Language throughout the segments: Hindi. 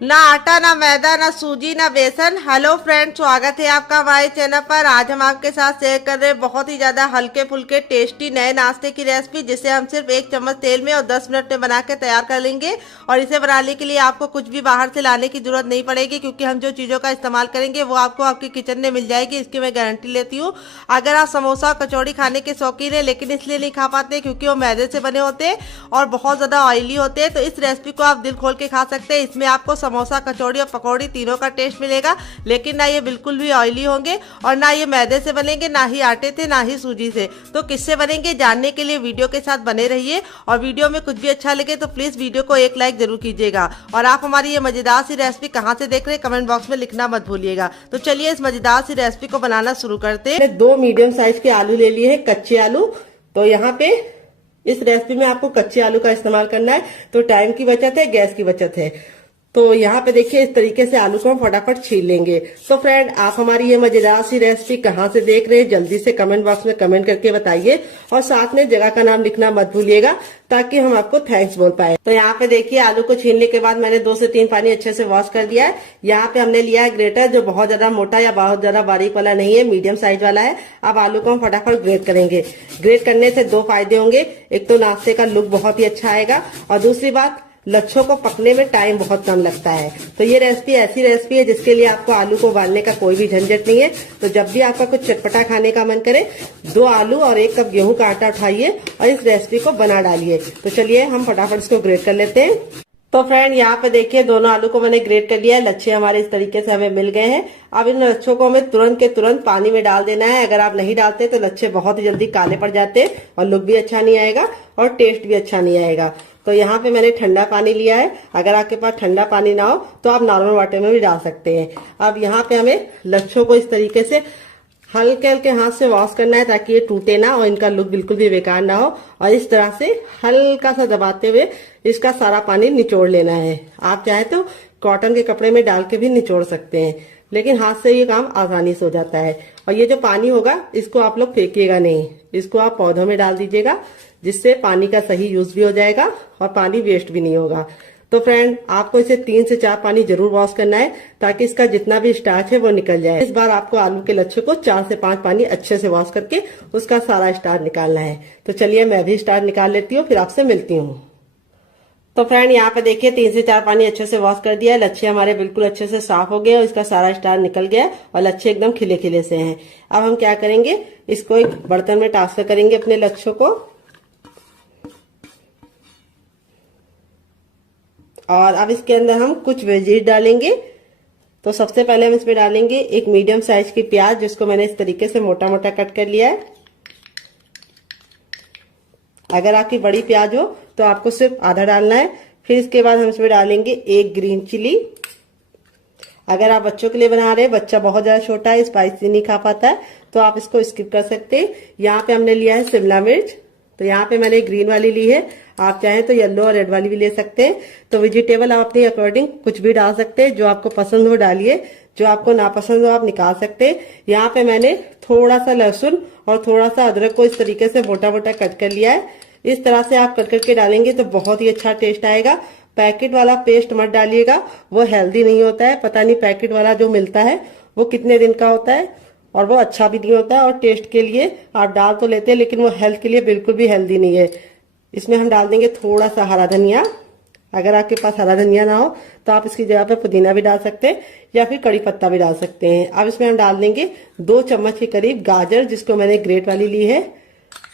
ना आटा ना मैदा ना सूजी ना बेसन। हेलो फ्रेंड, स्वागत है आपका हमारे चैनल पर। आज हम आपके साथ शेयर कर रहे हैं बहुत ही ज्यादा हल्के फुल्के टेस्टी नए नाश्ते की रेसिपी, जिसे हम सिर्फ 1 चम्मच तेल में और 10 मिनट में बना के तैयार कर लेंगे। और इसे बनाने के लिए आपको कुछ भी बाहर से लाने की जरूरत नहीं पड़ेगी, क्योंकि हम जो चीजों का इस्तेमाल करेंगे वो आपको आपके किचन में मिल जाएगी, इसकी मैं गारंटी लेती हूँ। अगर आप समोसा और कचौड़ी खाने के शौकीन है लेकिन इसलिए नहीं खा पाते क्योंकि वो मैदे से बने होते हैं और बहुत ज्यादा ऑयली होते हैं, तो इस रेसिपी को आप दिल खोल के खा सकते हैं। इसमें आपको समोसा, कचौड़ी और पकौड़ी तीनों का टेस्ट मिलेगा, लेकिन ना ये बिल्कुल भी ऑयली होंगे और ना ये मैदे से बनेंगे, ना ही आटे से, ना ही सूजी से। तो किससे बनेंगे जानने के लिए वीडियो के साथ बने रहिए। और वीडियो में कुछ भी अच्छा लगे तो प्लीज वीडियो को एक लाइक जरूर कीजिएगा। और आप हमारी ये मजेदार सी रेसिपी कहाँ से देख रहे हैं कमेंट बॉक्स में लिखना मत भूलिएगा। तो चलिए इस मजेदार सी रेसिपी को बनाना शुरू करते हैं। 2 मीडियम साइज के आलू ले लिए हैं, कच्चे आलू। तो यहाँ पे इस रेसिपी में आपको कच्चे आलू का इस्तेमाल करना है, तो टाइम की बचत है, गैस की बचत है। तो यहाँ पे देखिए इस तरीके से आलू को हम फटाफट छील लेंगे। तो फ्रेंड, आप हमारी ये मजेदार सी रेसिपी कहाँ से देख रहे हैं जल्दी से कमेंट बॉक्स में कमेंट करके बताइए, और साथ में जगह का नाम लिखना मत भूलिएगा ताकि हम आपको थैंक्स बोल पाए। तो यहाँ पे देखिए आलू को छीलने के बाद मैंने 2 से 3 पानी अच्छे से वॉश कर दिया है। यहाँ पे हमने लिया है ग्रेटर, जो बहुत ज्यादा मोटा या बहुत ज्यादा बारीक वाला नहीं है, मीडियम साइज वाला है। अब आलू को हम फटाफट ग्रेट करेंगे। ग्रेट करने से 2 फायदे होंगे, एक तो नाश्ते का लुक बहुत ही अच्छा आएगा, और दूसरी बात लच्छों को पकने में टाइम बहुत कम लगता है। तो ये रेसिपी ऐसी रेसिपी है जिसके लिए आपको आलू को उबालने का कोई भी झंझट नहीं है। तो जब भी आपका कुछ चटपटा खाने का मन करे, 2 आलू और 1 कप गेहूं का आटा उठाइए और इस रेसिपी को बना डालिए। तो चलिए हम फटाफट इसको ग्रेट कर लेते हैं। तो फ्रेंड, यहाँ पे देखिए दोनों आलू को मैंने ग्रेट कर लिया है। लच्छे हमारे इस तरीके से हमें मिल गए हैं। अब इन लच्छों को हमें तुरंत के तुरंत पानी में डाल देना है। अगर आप नहीं डालते तो लच्छे बहुत ही जल्दी काले पड़ जाते हैं और लुक भी अच्छा नहीं आएगा और टेस्ट भी अच्छा नहीं आएगा। तो यहाँ पे मैंने ठंडा पानी लिया है। अगर आपके पास ठंडा पानी ना हो तो आप नॉर्मल वाटर में भी डाल सकते हैं। अब यहाँ पे हमें लच्छों को इस तरीके से हल्के हल्के हाथ से वॉश करना है ताकि ये टूटे ना और इनका लुक बिल्कुल भी बेकार ना हो। और इस तरह से हल्का सा दबाते हुए इसका सारा पानी निचोड़ लेना है। आप चाहे तो कॉटन के कपड़े में डाल के भी निचोड़ सकते हैं, लेकिन हाथ से ये काम आसानी से हो जाता है। और ये जो पानी होगा इसको आप लोग फेंकिएगा नहीं, इसको आप पौधों में डाल दीजिएगा, जिससे पानी का सही यूज भी हो जाएगा और पानी वेस्ट भी नहीं होगा। तो फ्रेंड, आपको इसे 3 से 4 पानी जरूर वॉश करना है ताकि इसका जितना भी स्टार्च है वो निकल जाए। इस बार आपको आलू के लच्छे को 4 से 5 पानी अच्छे से वॉश करके उसका सारा स्टार्च निकालना है। तो चलिए मैं भी स्टार्च निकाल लेती हूँ, फिर आपसे मिलती हूँ। तो फ्रेंड, यहाँ पे देखिए 3 से 4 पानी अच्छे से वॉश कर दिया है। लच्छे हमारे बिल्कुल अच्छे से साफ हो गए और इसका सारा स्टार्च निकल गया और लच्छे एकदम खिले खिले से हैं। अब हम क्या करेंगे, इसको एक बर्तन में ट्रांसफर करेंगे अपने लच्छों को। और अब इसके अंदर हम कुछ वेजीज डालेंगे। तो सबसे पहले हम इसमें डालेंगे एक मीडियम साइज की प्याज, जिसको मैंने इस तरीके से मोटा मोटा कट कर लिया है। अगर आपकी बड़ी प्याज हो तो आपको सिर्फ आधा डालना है। फिर इसके बाद हम इसमें डालेंगे 1 ग्रीन चिली। अगर आप बच्चों के लिए बना रहे हैं, बच्चा बहुत ज्यादा छोटा है, स्पाइसी नहीं खा पाता है, तो आप इसको स्किप कर सकते हैं। यहाँ पे हमने लिया है शिमला मिर्च। तो यहाँ पे मैंने ग्रीन वाली ली है, आप चाहें तो येलो और रेड वाली भी ले सकते हैं। तो वेजिटेबल आप अपने अकॉर्डिंग कुछ भी डाल सकते हैं, जो आपको पसंद हो डालिए, जो आपको नापसंद हो आप निकाल सकते हैं। यहाँ पे मैंने थोड़ा सा लहसुन और थोड़ा सा अदरक को इस तरीके से मोटा मोटा कट कर लिया है। इस तरह से आप कट करके डालेंगे तो बहुत ही अच्छा टेस्ट आएगा। पैकेट वाला पेस्ट मत डालिएगा, वो हेल्दी नहीं होता है। पता नहीं पैकेट वाला जो मिलता है वो कितने दिन का होता है और वो अच्छा भी नहीं होता है। और टेस्ट के लिए आप डाल तो लेते हैं, लेकिन वो हेल्थ के लिए बिल्कुल भी हेल्दी नहीं है। इसमें हम डाल देंगे थोड़ा सा हरा धनिया। अगर आपके पास हरा धनिया ना हो तो आप इसकी जगह पे पुदीना भी डाल सकते हैं या फिर कड़ी पत्ता भी डाल सकते हैं। अब इसमें हम डाल देंगे 2 चम्मच के करीब गाजर, जिसको मैंने ग्रेट वाली ली है।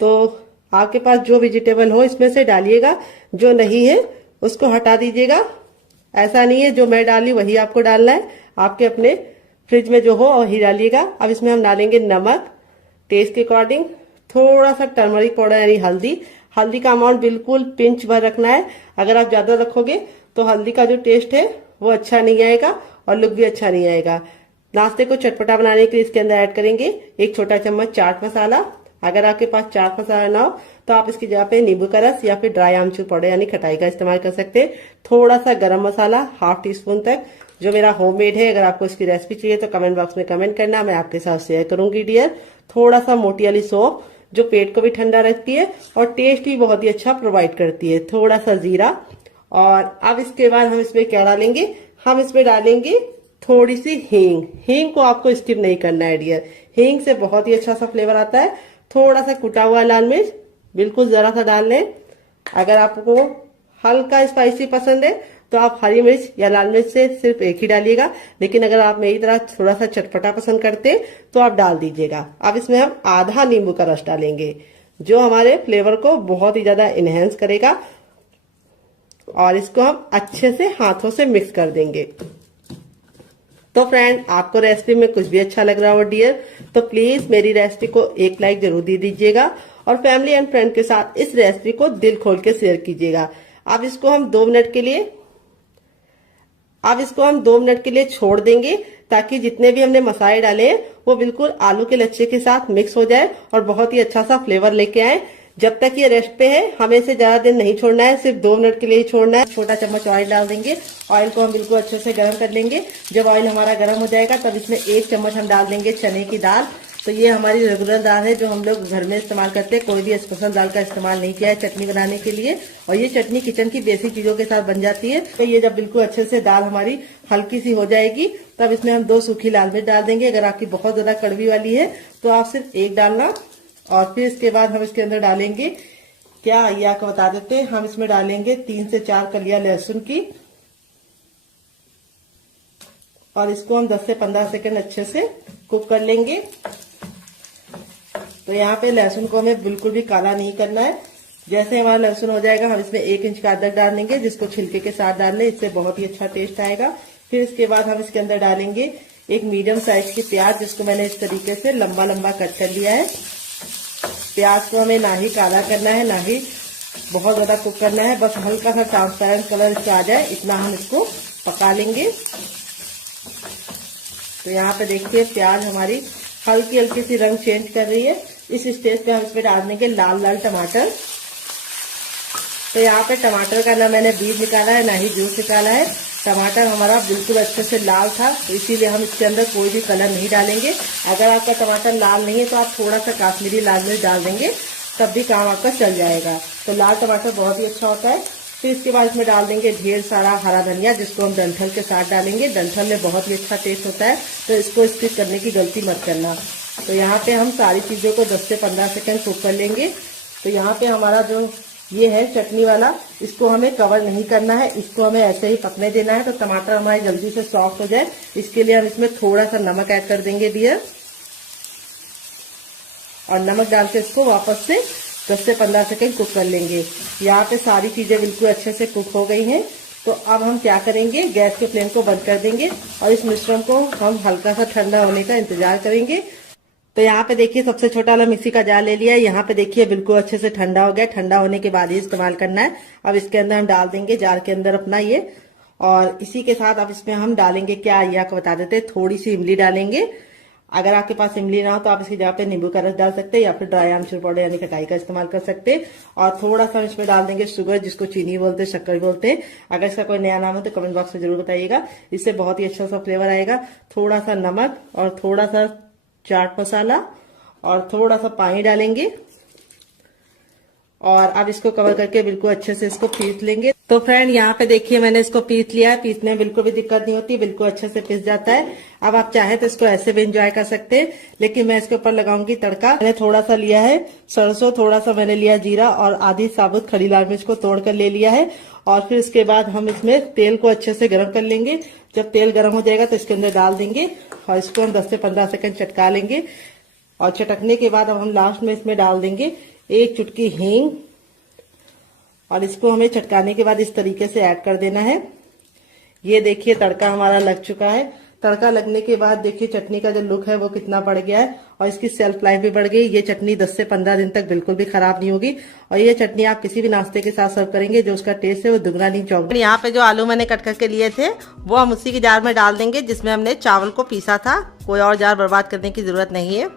तो आपके पास जो वेजिटेबल हो इसमें से डालिएगा, जो नहीं है उसको हटा दीजिएगा। ऐसा नहीं है जो मैं डाली वही आपको डालना है, आपके अपने फ्रिज में जो हो वही डालिएगा। अब इसमें हम डालेंगे नमक टेस्ट के अकॉर्डिंग, थोड़ा सा टर्मरिक पाउडर यानी हल्दी। हल्दी का अमाउंट बिल्कुल पिंच भर रखना है। अगर आप ज्यादा रखोगे तो हल्दी का जो टेस्ट है वो अच्छा नहीं आएगा और लुक भी अच्छा नहीं आएगा। नाश्ते को चटपटा बनाने के लिए इसके अंदर ऐड करेंगे 1 छोटा चम्मच चाट मसाला। अगर आपके पास चाट मसाला ना हो तो आप इसकी जगह पे नींबू का रस या फिर ड्राई आमचूर पाउडर यानी खटाई का इस्तेमाल कर सकते हैं। थोड़ा सा गरम मसाला 1/2 टीस्पून तक, जो मेरा होममेड है। अगर आपको इसकी रेसिपी चाहिए तो कमेंट बॉक्स में कमेंट करना, मैं आपके साथ शेयर करूंगी डियर। थोड़ा सा मोटी वाली सौंफ, जो पेट को भी ठंडा रखती है और टेस्ट भी बहुत ही अच्छा प्रोवाइड करती है। थोड़ा सा जीरा। और अब इसके बाद हम इसमें क्या डालेंगे, हम इसमें डालेंगे थोड़ी सी हींग। हींग को आपको स्किप नहीं करना है डियर, हींग से बहुत ही अच्छा सा फ्लेवर आता है। थोड़ा सा कुटा हुआ लाल मिर्च, बिल्कुल जरा सा डाल लें। अगर आपको हल्का स्पाइसी पसंद है तो आप हरी मिर्च या लाल मिर्च से सिर्फ एक ही डालिएगा, लेकिन अगर आप मेरी तरह थोड़ा सा चटपटा पसंद करते हैं तो आप डाल दीजिएगा। अब इसमें हम आधा नींबू का रस डालेंगे, जो हमारे फ्लेवर को बहुत ही ज्यादा इनहेंस करेगा। और इसको हम अच्छे से हाथों से मिक्स कर देंगे। तो फ्रेंड, आपको रेसिपी में कुछ भी अच्छा लग रहा हो डियर, तो प्लीज मेरी रेसिपी को एक लाइक जरूर दे दीजिएगा और फैमिली एंड फ्रेंड के साथ इस रेसिपी को दिल खोल के शेयर कीजिएगा। अब इसको हम 2 मिनट के लिए छोड़ देंगे, ताकि जितने भी हमने मसाले डाले हैं वो बिल्कुल आलू के लच्छे के साथ मिक्स हो जाए और बहुत ही अच्छा सा फ्लेवर लेके आए। जब तक ये रेस्ट पे है, हमें इसे ज्यादा देर नहीं छोड़ना है, सिर्फ 2 मिनट के लिए ही छोड़ना है। छोटा चम्मच ऑयल डाल देंगे। ऑयल को हम बिल्कुल अच्छे से गर्म कर लेंगे। जब ऑयल हमारा गर्म हो जाएगा तब इसमें 1 चम्मच हम डाल देंगे चने की दाल। तो ये हमारी रेगुलर दाल है जो हम लोग घर में इस्तेमाल करते हैं, कोई भी स्पेशल दाल का इस्तेमाल नहीं किया है चटनी बनाने के लिए। और ये चटनी किचन की बेसिक चीजों के साथ बन जाती है। तो ये जब बिल्कुल अच्छे से दाल हमारी हल्की सी हो जाएगी, तब इसमें हम 2 सूखी लाल मिर्च डाल देंगे। अगर आपकी बहुत ज्यादा कड़वी वाली है तो आप सिर्फ 1 डालना। और फिर इसके बाद हम इसके अंदर डालेंगे, क्या ये आपको बता देते हैं, हम इसमें डालेंगे 3 से 4 कलियां लहसुन की। और इसको हम 10 से 15 सेकंड अच्छे से कुक कर लेंगे। तो यहाँ पे लहसुन को हमें बिल्कुल भी काला नहीं करना है। जैसे हमारा लहसुन हो जाएगा, हम इसमें 1 इंच का अदरक डाल देंगे, जिसको छिलके के साथ डाल लें, इससे बहुत ही अच्छा टेस्ट आएगा। फिर इसके बाद हम इसके अंदर डालेंगे एक मीडियम साइज की प्याज, जिसको मैंने इस तरीके से लंबा लंबा कट कर लिया है। प्याज को हमें ना ही काला करना है, ना ही बहुत ज्यादा कुक करना है, बस हल्का सा ट्रांसपेरेंट कलर इसका आ जाए, इतना हम इसको पका लेंगे। तो यहाँ पे देखिए प्याज हमारी हल्की हल्की सी रंग चेंज कर रही है। इस स्टेज पे हम इसमें डाल देंगे लाल लाल टमाटर। तो यहाँ पे टमाटर का ना मैंने बीज निकाला है, ना ही जूस निकाला है। टमाटर हमारा बिल्कुल अच्छे से लाल था, तो इसीलिए हम इसके अंदर कोई भी कलर नहीं डालेंगे। अगर आपका टमाटर लाल नहीं है तो आप थोड़ा सा काश्मीरी लाल मिर्च डाल देंगे, तब भी काम आपका चल जाएगा। तो लाल टमाटर बहुत ही अच्छा होता है। फिर इसके बाद इसमें डाल देंगे ढेर सारा हरा धनिया, जिसको हम डंठल के साथ डालेंगे। डंठल में बहुत ही अच्छा टेस्ट होता है, तो इसको स्किप करने की गलती मत करना। तो यहाँ पे हम सारी चीजों को 10 से 15 सेकंड कुक कर लेंगे। तो यहाँ पे हमारा जो ये है चटनी वाला, इसको हमें कवर नहीं करना है, इसको हमें ऐसे ही पकने देना है। तो टमाटर हमारे जल्दी से सॉफ्ट हो जाए, इसके लिए हम इसमें थोड़ा सा नमक ऐड कर देंगे डियर। और नमक डाल के इसको वापस से 10 से 15 सेकंड कुक कर लेंगे। यहाँ पे सारी चीजें बिल्कुल अच्छे से कुक हो गई हैं। तो अब हम क्या करेंगे, गैस के फ्लेम को बंद कर देंगे और इस मिश्रण को हम हल्का सा ठंडा होने का इंतजार करेंगे। तो यहाँ पे देखिए सबसे छोटा वाला मिक्सी का जार ले लिया है। यहाँ पे देखिए बिल्कुल अच्छे से ठंडा हो गया। ठंडा होने के बाद ही इस्तेमाल करना है। अब इसके अंदर हम डाल देंगे जार के अंदर अपना ये, और इसी के साथ अब इसमें हम डालेंगे, क्या ये आपको बता देते हैं, थोड़ी सी इमली डालेंगे। अगर आपके पास इमली ना हो तो आप इसकी जगह पे नींबू का रस डाल सकते हैं, या फिर ड्राई आमचूर पाउडर यानी खटाई का इस्तेमाल कर सकते हैं। और थोड़ा सा इसमें डाल देंगे शुगर, जिसको चीनी बोलते हैं, शक्कर बोलते हैं। अगर इसका कोई नया नाम हो तो कमेंट बॉक्स में जरूर बताइएगा, इससे बहुत ही अच्छा सा फ्लेवर आएगा। थोड़ा सा नमक और थोड़ा सा चाट मसाला और थोड़ा सा पानी डालेंगे। और अब इसको कवर करके बिल्कुल अच्छे से इसको पीस लेंगे। तो फ्रेंड यहाँ पे देखिए मैंने इसको पीस लिया है। पीसने में बिल्कुल भी दिक्कत नहीं होती, बिल्कुल अच्छे से पीस जाता है। अब आप चाहे तो इसको ऐसे भी एंजॉय कर सकते हैं, लेकिन मैं इसके ऊपर लगाऊंगी तड़का। मैंने थोड़ा सा लिया है सरसों, थोड़ा सा मैंने लिया जीरा और आधी साबुत खड़ी लाल मिर्च को तोड़ कर ले लिया है। और फिर इसके बाद हम इसमें तेल को अच्छे से गर्म कर लेंगे। जब तेल गर्म हो जाएगा तो इसके अंदर डाल देंगे और इसको हम 10 से 15 सेकंड चटका लेंगे। और चटकने के बाद अब हम लास्ट में इसमें डाल देंगे 1 चुटकी हींग, और इसको हमें चटकाने के बाद इस तरीके से ऐड कर देना है। ये देखिए तड़का हमारा लग चुका है। तड़का लगने के बाद देखिए चटनी का जो लुक है वो कितना बढ़ गया है, और इसकी शेल्फ लाइफ भी बढ़ गई। ये चटनी 10 से 15 दिन तक बिल्कुल भी खराब नहीं होगी। और ये चटनी आप किसी भी नाश्ते के साथ सर्व करेंगे, जो उसका टेस्ट है वो दुगना नहीं चौगुना। यहाँ पे जो आलू मैंने कट करके लिए थे वो हम उसी के जार में डाल देंगे जिसमें हमने चावल को पीसा था। कोई और जार बर्बाद करने की जरूरत नहीं है।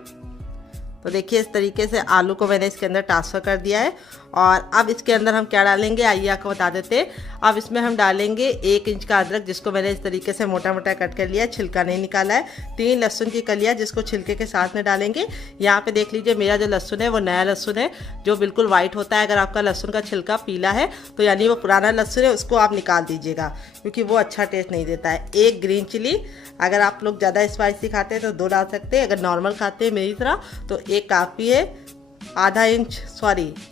तो देखिए इस तरीके से आलू को मैंने इसके अंदर ट्रांसफ़र कर दिया है। और अब इसके अंदर हम क्या डालेंगे आइए आपको बता देते हैं। अब इसमें हम डालेंगे 1 इंच का अदरक जिसको मैंने इस तरीके से मोटा मोटा कट कर लिया है, छिलका नहीं निकाला है। 3 लहसुन की कलियाँ जिसको छिलके के साथ में डालेंगे। यहाँ पे देख लीजिए मेरा जो लहसुन है वो नया लहसुन है जो बिल्कुल वाइट होता है। अगर आपका लहसुन का छिलका पीला है तो यानी वो पुराना लहसुन है, उसको आप निकाल दीजिएगा क्योंकि वो अच्छा टेस्ट नहीं देता है। 1 ग्रीन चिली, अगर आप लोग ज़्यादा स्पाइसी खाते हैं तो 2 डाल सकते हैं, अगर नॉर्मल खाते हैं मेरी तरह तो 1 काफ़ी है।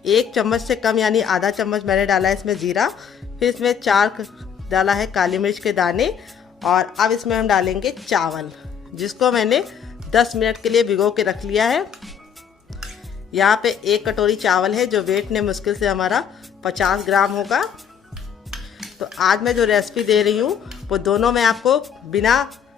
1 चम्मच से कम यानी आधा चम्मच मैंने डाला है इसमें जीरा। फिर इसमें 4 डाला है काली मिर्च के दाने। और अब इसमें हम डालेंगे चावल जिसको मैंने 10 मिनट के लिए भिगो के रख लिया है। यहाँ पे 1 कटोरी चावल है जो वेट ने मुश्किल से हमारा 50 ग्राम होगा। तो आज मैं जो रेसिपी दे रही हूँ वो दोनों मैं आपको बिना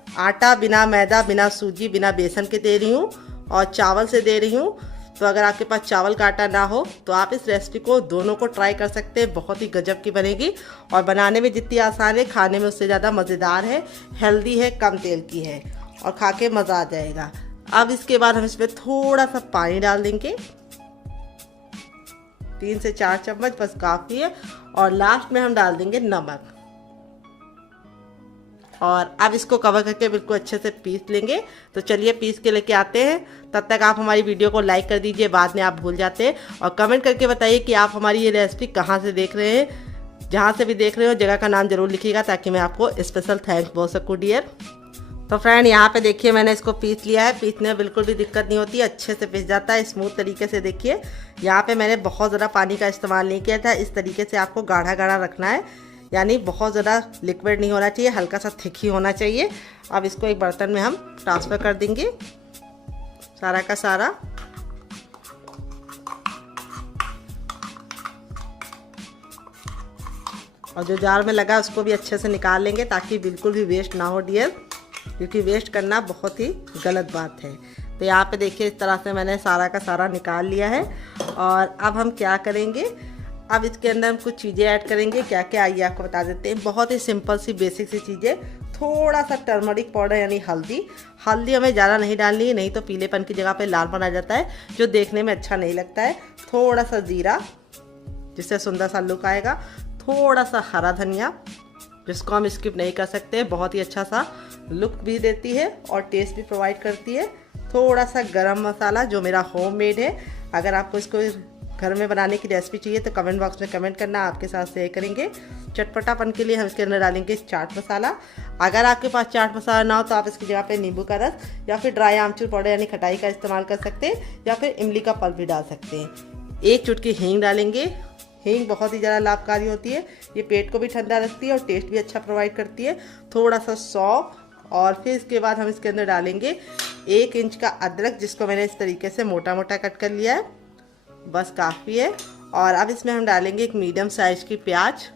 आटा, बिना मैदा, बिना सूजी, बिना बेसन के दे रही हूँ और चावल से दे रही हूँ। तो अगर आपके पास चावल का आटा ना हो तो आप इस रेसिपी को दोनों को ट्राई कर सकते हैं, बहुत ही गजब की बनेगी और बनाने में जितनी आसान है खाने में उससे ज़्यादा मज़ेदार है, हेल्दी है, कम तेल की है और खा के मज़ा आ जाएगा। अब इसके बाद हम इसमें थोड़ा सा पानी डाल देंगे, 3 से 4 चम्मच बस काफ़ी है। और लास्ट में हम डाल देंगे नमक। और अब इसको कवर करके बिल्कुल अच्छे से पीस लेंगे। तो चलिए पीस के लेके आते हैं। तब तक आप हमारी वीडियो को लाइक कर दीजिए, बाद में आप भूल जाते हैं। और कमेंट करके बताइए कि आप हमारी ये रेसिपी कहाँ से देख रहे हैं। जहाँ से भी देख रहे हो जगह का नाम ज़रूर लिखिएगा ताकि मैं आपको स्पेशल थैंक्स बोल सकूँ डियर। तो फ्रेंड यहाँ पे देखिए मैंने इसको पीस लिया है। पीसने में बिल्कुल भी दिक्कत नहीं होती, अच्छे से पीस जाता है स्मूथ तरीके से। देखिए यहाँ पे मैंने बहुत ज़्यादा पानी का इस्तेमाल नहीं किया था। इस तरीके से आपको गाढ़ा गाढ़ा रखना है, यानी बहुत ज़्यादा लिक्विड नहीं होना चाहिए, हल्का सा थिक ही होना चाहिए। अब इसको एक बर्तन में हम ट्रांसफ़र कर देंगे सारा का सारा। और जो जार में लगा उसको भी अच्छे से निकाल लेंगे ताकि बिल्कुल भी वेस्ट ना हो डियर, क्योंकि वेस्ट करना बहुत ही गलत बात है। तो यहाँ पे देखिए इस तरह से मैंने सारा का सारा निकाल लिया है। और अब हम क्या करेंगे, अब इसके अंदर हम कुछ चीज़ें ऐड करेंगे। क्या क्या आइए आपको बता देते हैं। बहुत ही सिंपल सी बेसिक सी चीज़ें। थोड़ा सा टर्मरिक पाउडर यानी हल्दी। हल्दी हमें ज़्यादा नहीं डालनी है, नहीं तो पीलेपन की जगह पे लालपन आ जाता है जो देखने में अच्छा नहीं लगता है। थोड़ा सा जीरा जिससे सुंदर सा लुक आएगा। थोड़ा सा हरा धनिया जिसको हम स्किप नहीं कर सकते, बहुत ही अच्छा सा लुक भी देती है और टेस्ट भी प्रोवाइड करती है। थोड़ा सा गरम मसाला जो मेरा होममेड है। अगर आपको इसको घर में बनाने की रेसिपी चाहिए तो कमेंट बॉक्स में कमेंट करना, आपके साथ शेयर करेंगे। चटपटापन के लिए हम इसके अंदर डालेंगे चाट मसाला। अगर आपके पास चाट मसाला ना हो तो आप इसकी जगह पे नींबू का रस या फिर ड्राई आमचूर पाउडर यानी खटाई का इस्तेमाल कर सकते हैं, या फिर इमली का पल्प भी डाल सकते हैं। 1 चुटकी हींग डालेंगे। हींग बहुत ही ज़्यादा लाभकारी होती है, ये पेट को भी ठंडा रखती है और टेस्ट भी अच्छा प्रोवाइड करती है। थोड़ा सा सौंफ। और फिर इसके बाद हम इसके अंदर डालेंगे 1 इंच का अदरक जिसको मैंने इस तरीके से मोटा मोटा कट कर लिया है, बस काफ़ी है। और अब इसमें हम डालेंगे 1 मीडियम साइज की प्याज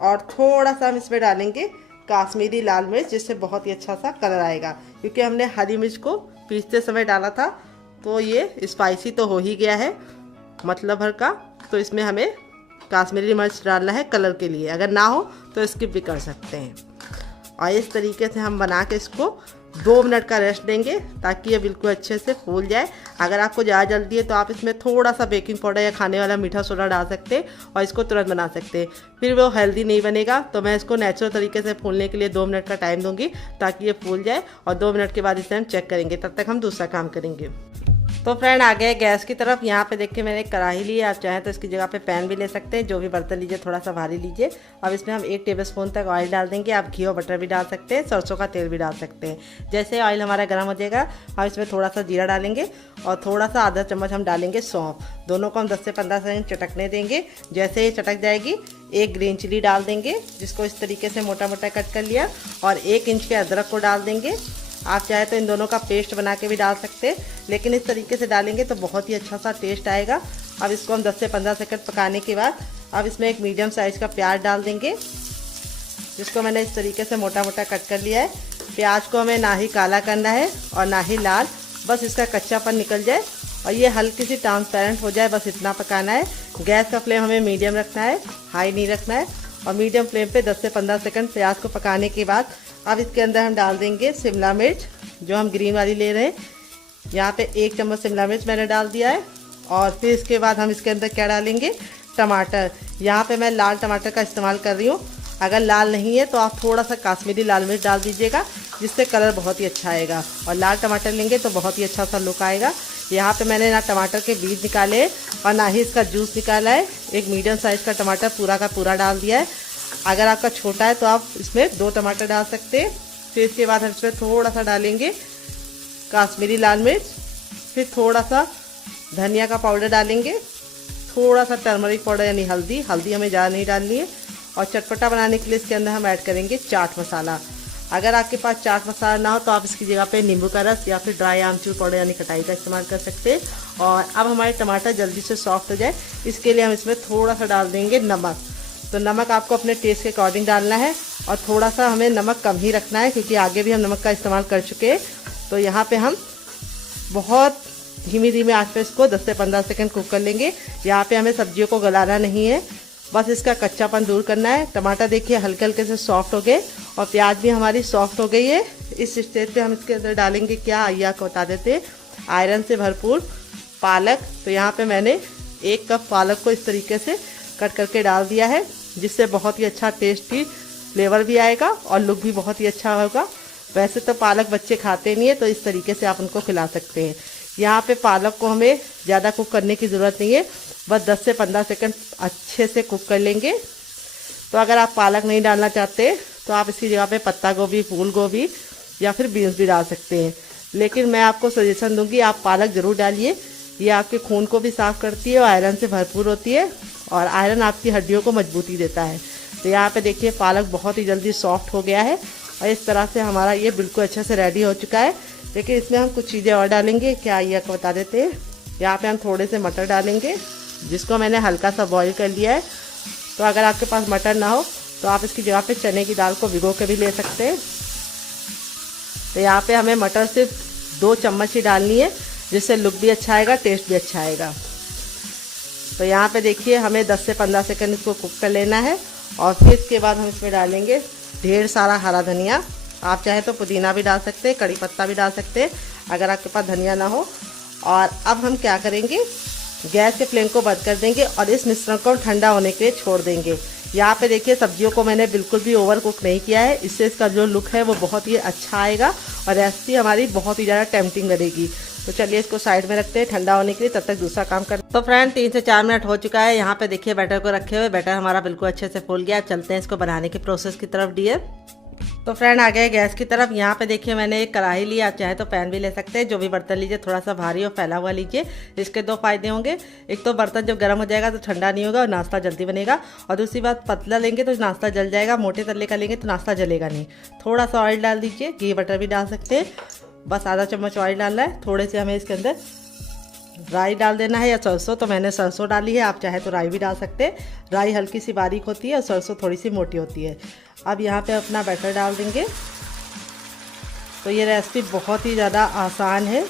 और थोड़ा सा हम इसमें डालेंगे काश्मीरी लाल मिर्च जिससे बहुत ही अच्छा सा कलर आएगा। क्योंकि हमने हरी मिर्च को पीसते समय डाला था तो ये स्पाइसी तो हो ही गया है मतलब भर का, तो इसमें हमें काश्मीरी मिर्च डालना है कलर के लिए। अगर ना हो तो स्किप भी कर सकते हैं। और इस तरीके से हम बना के इसको 2 मिनट का रेस्ट देंगे ताकि ये बिल्कुल अच्छे से फूल जाए। अगर आपको ज़्यादा जल्दी है तो आप इसमें थोड़ा सा बेकिंग पाउडर या खाने वाला मीठा सोडा डाल सकते हैं और इसको तुरंत बना सकते हैं। फिर वो हेल्दी नहीं बनेगा, तो मैं इसको नेचुरल तरीके से फूलने के लिए 2 मिनट का टाइम दूंगी ताकि ये फूल जाए। और 2 मिनट के बाद इसे हम चेक करेंगे, तब तक हम दूसरा काम करेंगे। तो फ्रेंड आ गए गैस की तरफ। यहाँ पे देखिए मैंने एक कढ़ाई ली है, आप चाहें तो इसकी जगह पे पैन भी ले सकते हैं, जो भी बर्तन लीजिए थोड़ा सा भारी लीजिए। अब इसमें हम 1 टेबलस्पून तक ऑयल डाल देंगे। आप घी और बटर भी डाल सकते हैं, सरसों का तेल भी डाल सकते हैं। जैसे ऑयल हमारा गर्म हो जाएगा हम इसमें थोड़ा सा जीरा डालेंगे और थोड़ा सा आधा चम्मच हम डालेंगे सौंफ। दोनों को हम 10 से 15 सेकंड चटकने देंगे। जैसे ये चटक जाएगी 1 ग्रीन चिली डाल देंगे जिसको इस तरीके से मोटा मोटा कट कर लिया, और 1 इंच के अदरक को डाल देंगे। आप चाहे तो इन दोनों का पेस्ट बना के भी डाल सकते हैं, लेकिन इस तरीके से डालेंगे तो बहुत ही अच्छा सा टेस्ट आएगा। अब इसको हम 10 से 15 सेकंड पकाने के बाद अब इसमें 1 मीडियम साइज़ का प्याज डाल देंगे जिसको मैंने इस तरीके से मोटा मोटा कट कर लिया है। प्याज को हमें ना ही काला करना है और ना ही लाल, बस इसका कच्चापन निकल जाए और ये हल्की सी ट्रांसपेरेंट हो जाए, बस इतना पकाना है। गैस का फ्लेम हमें मीडियम रखना है, हाई नहीं रखना है। और मीडियम फ्लेम पे 10 से 15 सेकंड प्याज को पकाने के बाद अब इसके अंदर हम डाल देंगे शिमला मिर्च, जो हम ग्रीन वाली ले रहे हैं। यहाँ पे 1 चम्मच शिमला मिर्च मैंने डाल दिया है। और फिर इसके बाद हम इसके अंदर क्या डालेंगे, टमाटर। यहाँ पे मैं लाल टमाटर का इस्तेमाल कर रही हूँ। अगर लाल नहीं है तो आप थोड़ा सा काश्मीरी लाल मिर्च डाल दीजिएगा, जिससे कलर बहुत ही अच्छा आएगा। और लाल टमाटर लेंगे तो बहुत ही अच्छा सा लुक आएगा। यहाँ पे मैंने ना टमाटर के बीज निकाले और ना ही इसका जूस निकाला है। एक मीडियम साइज़ का टमाटर पूरा का पूरा डाल दिया है। अगर आपका छोटा है तो आप इसमें 2 टमाटर डाल सकते हैं। फिर इसके बाद हम इसमें थोड़ा सा डालेंगे काश्मीरी लाल मिर्च, फिर थोड़ा सा धनिया का पाउडर डालेंगे, थोड़ा सा टर्मरिक पाउडर यानी हल्दी हमें ज़्यादा नहीं डालनी है। और चटपटा बनाने के लिए इसके अंदर हम ऐड करेंगे चाट मसाला। अगर आपके पास चाट मसाला ना हो तो आप इसकी जगह पे नींबू का रस या फिर ड्राई आमचूर पाउडर यानी खटाई का इस्तेमाल कर सकते हैं। और अब हमारे टमाटर जल्दी से सॉफ्ट हो जाए, इसके लिए हम इसमें थोड़ा सा डाल देंगे नमक। तो नमक आपको अपने टेस्ट के अकॉर्डिंग डालना है और थोड़ा सा हमें नमक कम ही रखना है, क्योंकि आगे भी हम नमक का इस्तेमाल कर चुके हैं। तो यहाँ पे हम बहुत धीमी आंच पे इसको 10 से 15 सेकंड कुक कर लेंगे। यहाँ पे हमें सब्जियों को गलाना नहीं है, बस इसका कच्चापन दूर करना है। टमाटर देखिए हल्के हल्के से सॉफ्ट हो गए और प्याज भी हमारी सॉफ्ट हो गई है। इस स्टेज पे हम इसके अंदर डालेंगे क्या, आइए आपको बता देते हैं, आयरन से भरपूर पालक। तो यहाँ पे मैंने 1 कप पालक को इस तरीके से कट करके डाल दिया है, जिससे बहुत ही अच्छा टेस्टी फ्लेवर भी आएगा और लुक भी बहुत ही अच्छा होगा। वैसे तो पालक बच्चे खाते नहीं है, तो इस तरीके से आप उनको खिला सकते हैं। यहाँ पे पालक को हमें ज़्यादा कुक करने की ज़रूरत नहीं है, बस 10 से 15 सेकंड अच्छे से कुक कर लेंगे। तो अगर आप पालक नहीं डालना चाहते तो आप इसकी जगह पे पत्ता गोभी, फूल गोभी या फिर बीन्स भी डाल सकते हैं। लेकिन मैं आपको सजेशन दूंगी आप पालक ज़रूर डालिए। ये आपके खून को भी साफ़ करती है और आयरन से भरपूर होती है, और आयरन आपकी हड्डियों को मजबूती देता है। तो यहाँ पे देखिए पालक बहुत ही जल्दी सॉफ्ट हो गया है और इस तरह से हमारा ये बिल्कुल अच्छे से रेडी हो चुका है। लेकिन इसमें हम कुछ चीज़ें और डालेंगे, क्या ये आपको बता देते हैं। यहाँ पे हम थोड़े से मटर डालेंगे, जिसको मैंने हल्का सा बॉईल कर लिया है। तो अगर आपके पास मटर ना हो तो आप इसकी जगह पे चने की दाल को भिगो के भी ले सकते हैं। तो यहाँ पे हमें मटर सिर्फ 2 चम्मच ही डालनी है, जिससे लुक भी अच्छा आएगा, टेस्ट भी अच्छा आएगा। तो यहाँ पे देखिए हमें 10 से 15 सेकंड इसको कुक कर लेना है। और फिर इसके बाद हम इसमें डालेंगे ढेर सारा हरा धनिया। आप चाहे तो पुदीना भी डाल सकते हैं, कड़ी पत्ता भी डाल सकते हैं अगर आपके पास धनिया ना हो। और अब हम क्या करेंगे, गैस के फ्लेम को बंद कर देंगे और इस मिश्रण को ठंडा होने के लिए छोड़ देंगे। यहाँ पे देखिए सब्जियों को मैंने बिल्कुल भी ओवर कुक नहीं किया है, इससे इसका जो लुक है वो बहुत ही अच्छा आएगा और रेसिपी हमारी बहुत ही ज़्यादा टेम्पटिंग बनेगी। तो चलिए इसको साइड में रखते हैं ठंडा होने के लिए, तब तक दूसरा काम करते हैं। तो फ्रेंड 3 से 4 मिनट हो चुका है। यहाँ पे देखिए बैटर को रखे हुए, बैटर हमारा बिल्कुल अच्छे से फूल गया। चलते हैं इसको बनाने की प्रोसेस की तरफ डियर। तो फ्रेंड आ गए गैस की तरफ। यहाँ पे देखिए मैंने एक कढ़ाई ली, आप चाहे तो पैन भी ले सकते हैं। जो भी बर्तन लीजिए थोड़ा सा भारी और फैला हुआ लीजिए। इसके 2 फायदे होंगे, एक तो बर्तन जब गर्म हो जाएगा तो ठंडा नहीं होगा और नाश्ता जल्दी बनेगा, और दूसरी बात पतला लेंगे तो नाश्ता जल जाएगा, मोटे तले का लेंगे तो नाश्ता जलेगा नहीं। थोड़ा सा ऑयल डाल दीजिए, घी बटर भी डाल सकते हैं, बस आधा चम्मच ऑयल डालना है। थोड़े से हमें इसके अंदर राई डाल देना है या सरसों, तो मैंने सरसों डाली है, आप चाहे तो राई भी डाल सकते हैं। राई हल्की सी बारीक होती है और सरसों थोड़ी सी मोटी होती है। अब यहाँ पे अपना बैटर डाल देंगे। तो ये रेसिपी बहुत ही ज़्यादा आसान है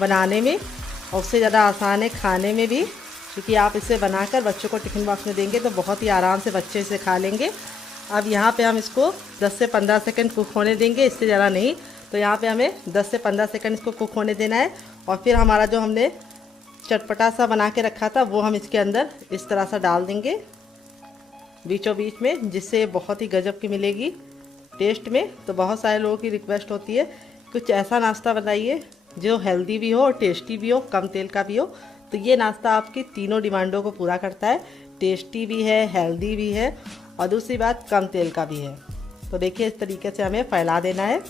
बनाने में और उससे ज़्यादा आसान है खाने में भी, क्योंकि आप इसे बनाकर बच्चों को टिफ़िन बॉक्स में देंगे तो बहुत ही आराम से बच्चे इसे खा लेंगे। अब यहाँ पे हम इसको 10 से 15 सेकंड कुक होने देंगे, इससे ज़्यादा नहीं। तो यहाँ पे हमें 10 से 15 सेकंड इसको कुक होने देना है। और फिर हमारा जो हमने चटपटा सा बना के रखा था वो हम इसके अंदर इस तरह सा डाल देंगे बीचों बीच में, जिससे बहुत ही गजब की मिलेगी टेस्ट में। तो बहुत सारे लोगों की रिक्वेस्ट होती है कुछ ऐसा नाश्ता बनाइए जो हेल्दी भी हो और टेस्टी भी हो, कम तेल का भी हो। तो ये नाश्ता आपकी तीनों डिमांडों को पूरा करता है, टेस्टी भी है, हेल्दी भी है और दूसरी बात कम तेल का भी है। तो देखिए इस तरीके से हमें फैला देना है,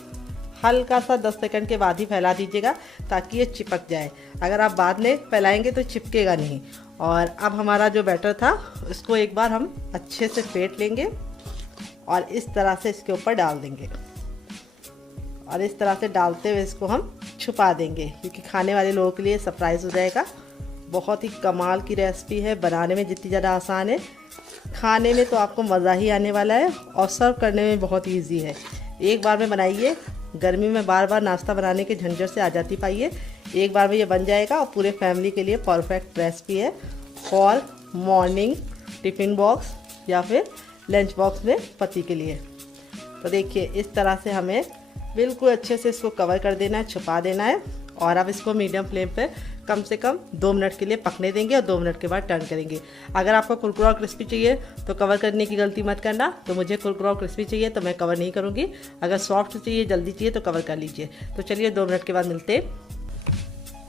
हल्का सा 10 सेकंड के बाद ही फैला दीजिएगा ताकि ये चिपक जाए। अगर आप बाद में फैलाएंगे तो चिपकेगा नहीं। और अब हमारा जो बैटर था उसको एक बार हम अच्छे से फेंट लेंगे और इस तरह से इसके ऊपर डाल देंगे और इस तरह से डालते हुए इसको हम छुपा देंगे, क्योंकि खाने वाले लोगों के लिए सरप्राइज़ हो जाएगा। बहुत ही कमाल की रेसिपी है, बनाने में जितनी ज़्यादा आसान है खाने में तो आपको मज़ा ही आने वाला है और सर्व करने में बहुत ईजी है। एक बार में बनाइए, गर्मी में बार बार नाश्ता बनाने के झंझट से आज़ादी पाइए। एक बार में ये बन जाएगा और पूरे फैमिली के लिए परफेक्ट रेसिपी है फॉर मॉर्निंग टिफ़िन बॉक्स या फिर लंच बॉक्स में पति के लिए। तो देखिए इस तरह से हमें बिल्कुल अच्छे से इसको कवर कर देना है, छुपा देना है और अब इसको मीडियम फ्लेम पे कम से कम 2 मिनट के लिए पकने देंगे और 2 मिनट के बाद टर्न करेंगे। अगर आपको कुरकुरा और क्रिस्पी चाहिए तो कवर करने की गलती मत करना। तो मुझे कुरकुरा और क्रिस्पी चाहिए तो मैं कवर नहीं करूँगी। अगर सॉफ्ट चाहिए, जल्दी चाहिए तो कवर कर लीजिए। तो चलिए 2 मिनट के बाद मिलते हैं।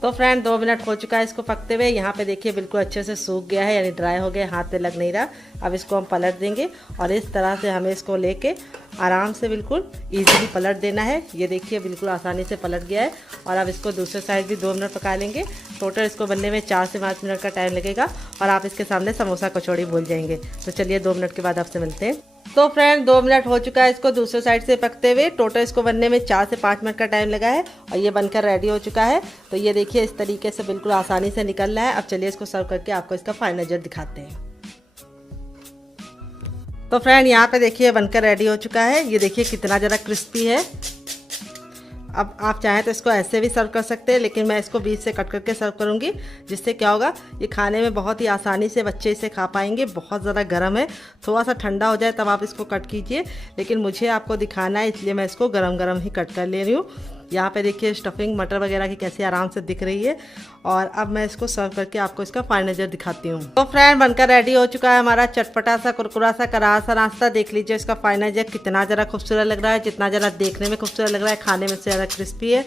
तो फ्रेंड 2 मिनट हो चुका है इसको पकते हुए। यहाँ पे देखिए बिल्कुल अच्छे से सूख गया है, यानी ड्राई हो गया, हाथ पे लग नहीं रहा। अब इसको हम पलट देंगे और इस तरह से हमें इसको लेके आराम से बिल्कुल इजीली पलट देना है। ये देखिए बिल्कुल आसानी से पलट गया है। और अब इसको दूसरे साइड भी 2 मिनट पका लेंगे। टोटल इसको बनने में 4 से 5 मिनट का टाइम लगेगा और आप इसके सामने समोसा कचौड़ी भूल जाएंगे। तो चलिए 2 मिनट के बाद आपसे मिलते हैं। तो फ्रेंड 2 मिनट हो चुका है इसको दूसरे साइड से पकते हुए। टोटल इसको बनने में 4 से 5 मिनट का टाइम लगा है और ये बनकर रेडी हो चुका है। तो ये देखिए इस तरीके से बिल्कुल आसानी से निकल रहा है। अब चलिए इसको सर्व करके आपको इसका फाइनल नजर दिखाते हैं। तो फ्रेंड यहाँ पे देखिए बनकर रेडी हो चुका है। ये देखिए कितना ज़रा क्रिस्पी है। अब आप चाहें तो इसको ऐसे भी सर्व कर सकते हैं, लेकिन मैं इसको बीच से कट करके सर्व करूंगी, जिससे क्या होगा ये खाने में बहुत ही आसानी से बच्चे इसे खा पाएंगे। बहुत ज़्यादा गर्म है, थोड़ा सा ठंडा हो जाए तब आप इसको कट कीजिए, लेकिन मुझे आपको दिखाना है इसलिए मैं इसको गरम गरम ही कट कर ले रही हूँ। यहाँ पे देखिए स्टफिंग मटर वगैरह की कैसी आराम से दिख रही है। और अब मैं इसको सर्व करके आपको इसका फाइनल नजर दिखाती हूँ। तो फ्रेंड बनकर रेडी हो चुका है हमारा चटपटा सा कुरकुरा सा करारा सा नाश्ता। देख लीजिए इसका फाइनल नजर कितना ज़रा खूबसूरत लग रहा है, जितना ज़रा देखने में खूबसूरत लग रहा है, खाने में से ज़्यादा क्रिस्पी है,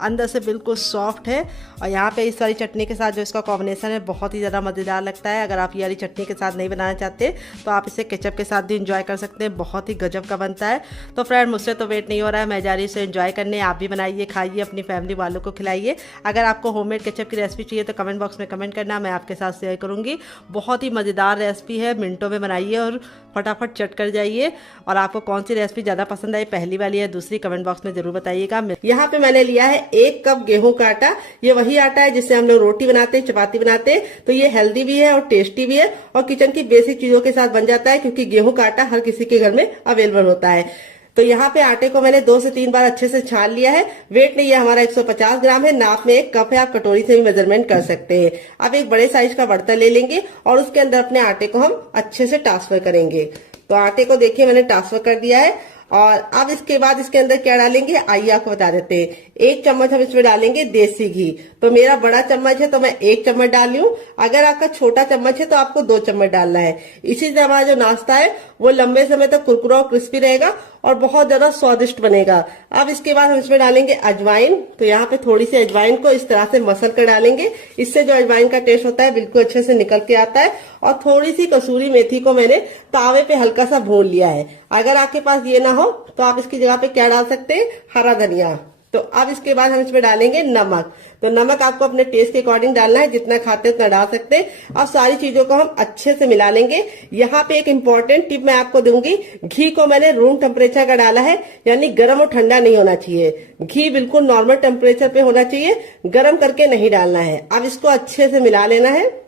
अंदर से बिल्कुल सॉफ्ट है। और यहाँ पे इस वाली चटनी के साथ जो इसका कॉम्बिनेशन है बहुत ही ज़्यादा मज़ेदार लगता है। अगर आप ये वाली चटनी के साथ नहीं बनाना चाहते तो आप इसे केचप के साथ भी इंजॉय कर सकते हैं, बहुत ही गजब का बनता है। तो फ्रेंड मुझसे तो वेट नहीं हो रहा है, मैं जा रही हूँ इसे एंजॉय करने। आप भी बनाइए, खाइए, अपनी फैमिली वालों को खिलाइए। अगर आपको होममेड केचप की रेसिपी चाहिए तो कमेंट बॉक्स में कमेंट करना, मैं आपके साथ शेयर करूँगी। बहुत ही मज़ेदार रेसिपी है, मिनटों में बनाइए और फटाफट चट कर जाइए। और आपको कौन सी रेसिपी ज़्यादा पसंद आई, पहली वाली या दूसरी, कमेंट बॉक्स में ज़रूर बताइएगा। यहाँ पे मैंने लिया है 1 कप गेहूं का आटा। ये वही आटा है जिससे हम लोग रोटी बनाते हैं, चपाती बनाते हैं। तो ये हेल्दी भी है और टेस्टी भी है और किचन की बेसिक चीजों के साथ बन जाता है, क्योंकि गेहूं का आटा हर किसी के घर में अवेलेबल होता है। तो यहाँ पे आटे को मैंने 2 से 3 बार अच्छे से छान लिया है। वेट नहीं है हमारा 150 ग्राम है, नाप में 1 कप है, आप कटोरी से भी मेजरमेंट कर सकते हैं। अब एक बड़े साइज का बर्तन ले लेंगे और उसके अंदर अपने आटे को हम अच्छे से ट्रांसफर करेंगे। तो आटे को देखिए मैंने ट्रांसफर कर दिया है। और अब इसके बाद इसके अंदर क्या डालेंगे आइए आपको बता देते हैं। 1 चम्मच हम इसमें डालेंगे देसी घी। तो मेरा बड़ा चम्मच है तो मैं 1 चम्मच डाल रही हूँ। अगर आपका छोटा चम्मच है तो आपको 2 चम्मच डालना है। इसी से हमारा जो नाश्ता है वो लंबे समय तक कुरकुरा और क्रिस्पी रहेगा और बहुत ज्यादा स्वादिष्ट बनेगा। अब इसके बाद हम इसमें डालेंगे अजवाइन। तो यहाँ पे थोड़ी सी अजवाइन को इस तरह से मसल कर डालेंगे, इससे जो अजवाइन का टेस्ट होता है बिल्कुल अच्छे से निकल के आता है। और थोड़ी सी कसूरी मेथी को मैंने तावे पे हल्का सा भून लिया है। अगर आपके पास ये ना हो तो आप इसकी जगह पे क्या डाल सकते हैं, हरा धनिया। तो अब इसके बाद हम इसमें डालेंगे नमक। तो नमक आपको अपने टेस्ट के अकॉर्डिंग डालना है, जितना खाते हैं उतना डाल सकते हैं। अब सारी चीजों को हम अच्छे से मिला लेंगे। यहाँ पे एक इम्पोर्टेंट टिप मैं आपको दूंगी, घी को मैंने रूम टेम्परेचर का डाला है, यानी गर्म और ठंडा नहीं होना चाहिए। घी बिल्कुल नॉर्मल टेम्परेचर पे होना चाहिए, गर्म करके नहीं डालना है। अब इसको अच्छे से मिला लेना है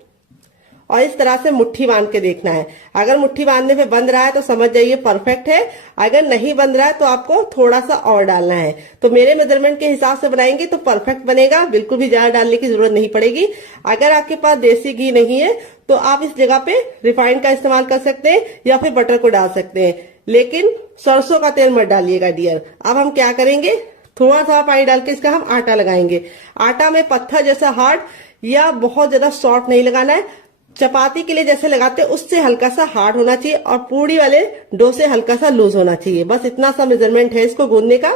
और इस तरह से मुट्ठी बांध के देखना है। अगर मुट्ठी बांधने पे बंध रहा है तो समझ जाइए परफेक्ट है, अगर नहीं बंध रहा है तो आपको थोड़ा सा और डालना है। तो मेरे मेजरमेंट के हिसाब से बनाएंगे तो परफेक्ट बनेगा, बिल्कुल भी ज्यादा डालने की जरूरत नहीं पड़ेगी। अगर आपके पास देसी घी नहीं है तो आप इस जगह पे रिफाइंड का इस्तेमाल कर सकते हैं या फिर बटर को डाल सकते हैं, लेकिन सरसों का तेल मत डालिएगा डियर। अब हम क्या करेंगे, थोड़ा सा पानी डाल के इसका हम आटा लगाएंगे। आटा में पत्थर जैसा हार्ड या बहुत ज्यादा सॉफ्ट नहीं लगाना है, चपाती के लिए जैसे लगाते हैं उससे हल्का सा हार्ड होना चाहिए और पूड़ी वाले डो से हल्का सा लूज होना चाहिए। बस इतना सा मेजरमेंट है इसको गूंदने का।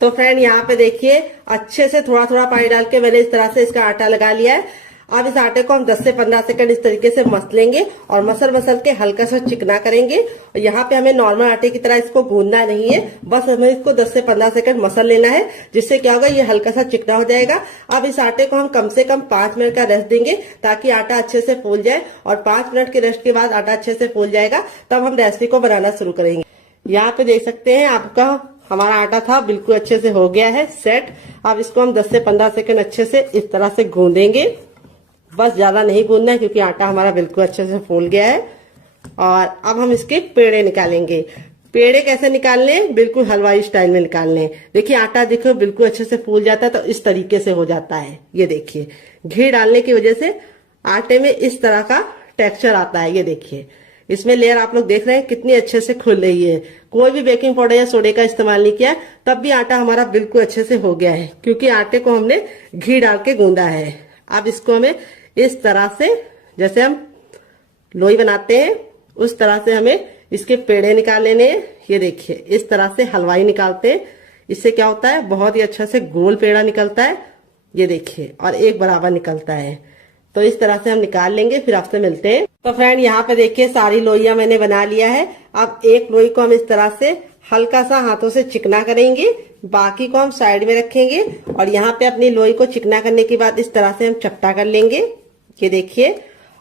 तो फ्रेंड यहाँ पे देखिए अच्छे से थोड़ा थोड़ा पानी डाल के मैंने इस तरह से इसका आटा लगा लिया है। अब इस आटे को हम 10 से 15 सेकंड इस तरीके से मसलेंगे और मसल के हल्का सा चिकना करेंगे। और यहाँ पे हमें नॉर्मल आटे की तरह इसको गूंदना नहीं है, बस हमें इसको 10 से 15 सेकंड मसल लेना है, जिससे क्या होगा ये हल्का सा चिकना हो जाएगा। अब इस आटे को हम कम से कम 5 मिनट का रेस्ट देंगे ताकि आटा अच्छे से फूल जाए। और 5 मिनट के रेस्ट के बाद आटा अच्छे से फूल जाएगा तब हम रेसिपी को बनाना शुरू करेंगे। यहाँ पे देख सकते हैं आपका हमारा आटा था बिल्कुल अच्छे से हो गया है सेट। अब इसको हम 10 से 15 सेकंड अच्छे से इस तरह से गूंदेंगे, बस ज्यादा नहीं गूंदना है क्योंकि आटा हमारा बिल्कुल अच्छे से फूल गया है। और अब हम इसके पेड़े निकालेंगे। पेड़े कैसे निकालने हैं, बिल्कुल हलवाई स्टाइल में निकालने हैं। देखिए आटा देखो बिल्कुल अच्छे से फूल जाता है तो इस तरीके से हो जाता है। ये देखिए घी डालने की वजह से आटे में इस तरह का टेक्सचर आता है। ये देखिए इसमें लेयर आप लोग देख रहे हैं कितनी अच्छे से खुल रही है। कोई भी बेकिंग पाउडर या सोडे का इस्तेमाल नहीं किया, तब भी आटा हमारा बिल्कुल अच्छे से हो गया है, क्योंकि आटे को हमने घी डाल के गूंदा है। अब इसको हमें इस तरह से, जैसे हम लोई बनाते हैं उस तरह से हमें इसके पेड़े निकाल लेने हैं। ये देखिए इस तरह से हलवाई निकालते हैं, इससे क्या होता है बहुत ही अच्छा से गोल पेड़ा निकलता है। ये देखिए, और एक बराबर निकलता है। तो इस तरह से हम निकाल लेंगे, फिर आपसे मिलते हैं। तो फ्रेंड यहाँ पे देखिए सारी लोइयां मैंने बना लिया है। अब एक लोई को हम इस तरह से हल्का सा हाथों से चिकना करेंगे, बाकी को हम साइड में रखेंगे। और यहाँ पे अपनी लोई को चिकना करने के बाद इस तरह से हम चपटा कर लेंगे। ये देखिए,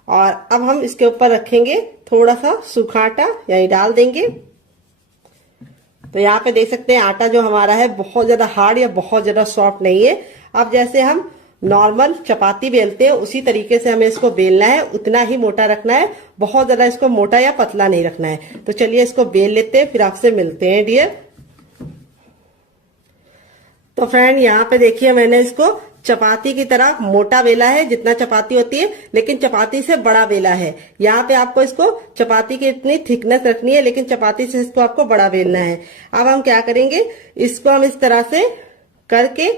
और अब हम इसके ऊपर रखेंगे थोड़ा सा सूखा आटा, यही डाल देंगे। तो यहाँ पे देख सकते हैं आटा जो हमारा है बहुत ज्यादा हार्ड या बहुत ज्यादा सॉफ्ट नहीं है। अब जैसे हम नॉर्मल चपाती बेलते हैं उसी तरीके से हमें इसको बेलना है, उतना ही मोटा रखना है, बहुत ज्यादा इसको मोटा या पतला नहीं रखना है। तो चलिए इसको बेल लेते हैं, फिर आपसे मिलते हैं डियर। तो फ्रेंड यहाँ पे देखिए मैंने इसको चपाती की तरह मोटा बेला है, जितना चपाती होती है, लेकिन चपाती से बड़ा बेला है। यहाँ पे आपको इसको चपाती की इतनी थिकनेस रखनी है, लेकिन चपाती से इसको आपको बड़ा बेलना है। अब हम क्या करेंगे, इसको हम इस तरह से करके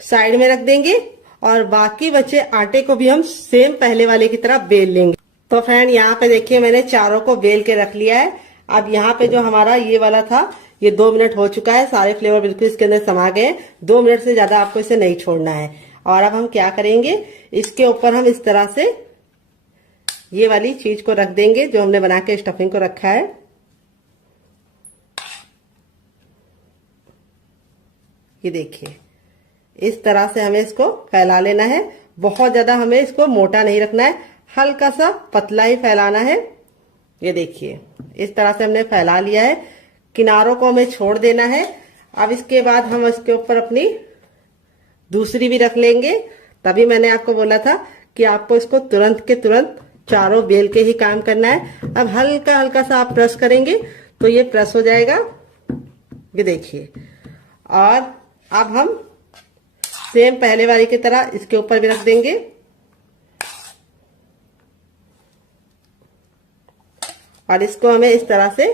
साइड में रख देंगे और बाकी बचे आटे को भी हम सेम पहले वाले की तरह बेल लेंगे। तो फ्रेंड यहाँ पे देखिए मैंने चारों को बेल के रख लिया है। अब यहाँ पे जो हमारा ये वाला था, ये 2 मिनट हो चुका है, सारे फ्लेवर बिल्कुल इसके अंदर समा गए हैं। 2 मिनट से ज्यादा आपको इसे नहीं छोड़ना है। और अब हम क्या करेंगे, इसके ऊपर हम इस तरह से ये वाली चीज को रख देंगे जो हमने बना के स्टफिंग को रखा है। ये देखिए इस तरह से हमें इसको फैला लेना है। बहुत ज्यादा हमें इसको मोटा नहीं रखना है, हल्का सा पतला ही फैलाना है। ये देखिए इस तरह से हमने फैला लिया है, किनारों को हमें छोड़ देना है। अब इसके बाद हम इसके ऊपर अपनी दूसरी भी रख लेंगे। तभी मैंने आपको बोला था कि आपको इसको तुरंत के तुरंत चारों बेल के ही काम करना है। अब हल्का हल्का सा आप प्रेस करेंगे तो ये प्रेस हो जाएगा। ये देखिए, और अब हम सेम पहले वाली की तरह इसके ऊपर भी रख देंगे। और इसको हमें इस तरह से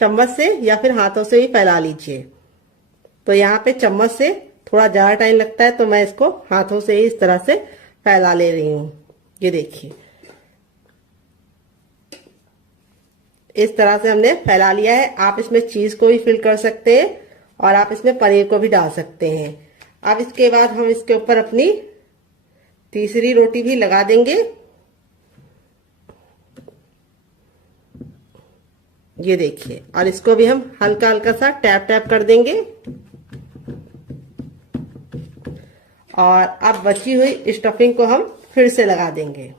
चम्मच से या फिर हाथों से ही फैला लीजिए। तो यहाँ पे चम्मच से थोड़ा ज्यादा टाइम लगता है, तो मैं इसको हाथों से ही इस तरह से फैला ले रही हूँ। ये देखिए इस तरह से हमने फैला लिया है। आप इसमें चीज को भी फिल कर सकते हैं और आप इसमें पनीर को भी डाल सकते हैं। अब इसके बाद हम इसके ऊपर अपनी तीसरी रोटी भी लगा देंगे। ये देखिए, और इसको भी हम हल्का हल्का सा टैप टैप कर देंगे। और अब बची हुई स्टफिंग को हम फिर से लगा देंगे।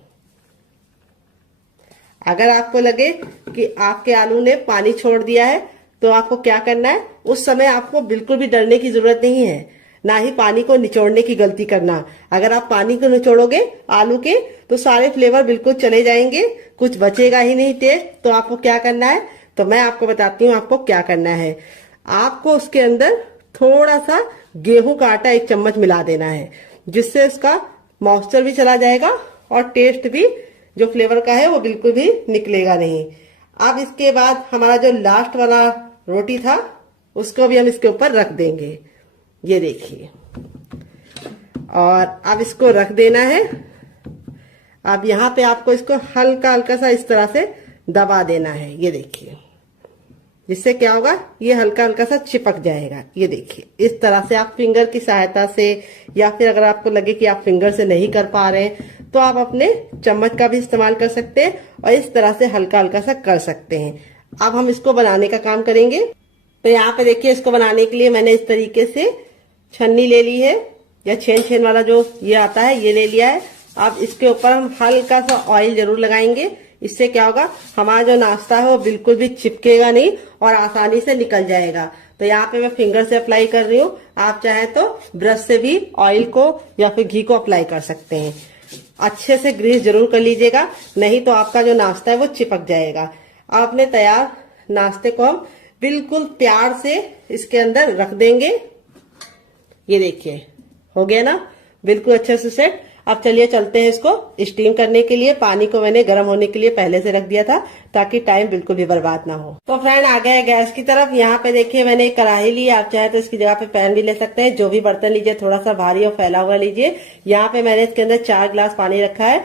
अगर आपको लगे कि आपके आलू ने पानी छोड़ दिया है तो आपको क्या करना है, उस समय आपको बिल्कुल भी डरने की जरूरत नहीं है, ना ही पानी को निचोड़ने की गलती करना। अगर आप पानी को निचोड़ोगे आलू के तो सारे फ्लेवर बिल्कुल चले जाएंगे, कुछ बचेगा ही नहीं टेस्ट। तो आपको क्या करना है, तो मैं आपको बताती हूँ आपको क्या करना है। आपको उसके अंदर थोड़ा सा गेहूं का आटा 1 चम्मच मिला देना है, जिससे उसका मॉइस्चर भी चला जाएगा और टेस्ट भी जो फ्लेवर का है वो बिल्कुल भी निकलेगा नहीं। अब इसके बाद हमारा जो लास्ट वाला रोटी था उसको भी हम इसके ऊपर रख देंगे। ये देखिए, और अब इसको रख देना है। अब यहाँ पे आपको इसको हल्का हल्का सा इस तरह से दबा देना है। ये देखिए, जिससे क्या होगा, ये हल्का हल्का सा चिपक जाएगा। ये देखिए इस तरह से आप फिंगर की सहायता से, या फिर अगर आपको लगे कि आप फिंगर से नहीं कर पा रहे हैं तो आप अपने चम्मच का भी इस्तेमाल कर सकते हैं और इस तरह से हल्का हल्का सा कर सकते हैं। अब हम इसको बनाने का काम करेंगे। तो यहाँ पे देखिए, इसको बनाने के लिए मैंने इस तरीके से छन्नी ले ली है, या छेन वाला जो ये आता है ये ले लिया है। अब इसके ऊपर हम हल्का सा ऑयल जरूर लगाएंगे। इससे क्या होगा, हमारा जो नाश्ता है वो बिल्कुल भी चिपकेगा नहीं और आसानी से निकल जाएगा। तो यहाँ पे मैं फिंगर से अप्लाई कर रही हूँ, आप चाहे तो ब्रश से भी ऑयल को या फिर घी को अप्लाई कर सकते हैं। अच्छे से ग्रीस जरूर कर लीजिएगा, नहीं तो आपका जो नाश्ता है वो चिपक जाएगा। अब अपने तैयार नाश्ते को हम बिल्कुल प्यार से इसके अंदर रख देंगे। ये देखिए हो गया ना, बिल्कुल अच्छे से सेट। अब चलिए चलते हैं इसको स्टीम करने के लिए। पानी को मैंने गर्म होने के लिए पहले से रख दिया था ताकि टाइम बिल्कुल भी बर्बाद ना हो। तो फ्रेंड आ गए गैस की तरफ। यहाँ पे देखिए मैंने एक कढ़ाई ली, आप चाहे तो इसकी जगह पे पैन भी ले सकते हैं। जो भी बर्तन लीजिए थोड़ा सा भारी और फैला हुआ लीजिए। यहाँ पे मैंने इसके अंदर 4 गिलास पानी रखा है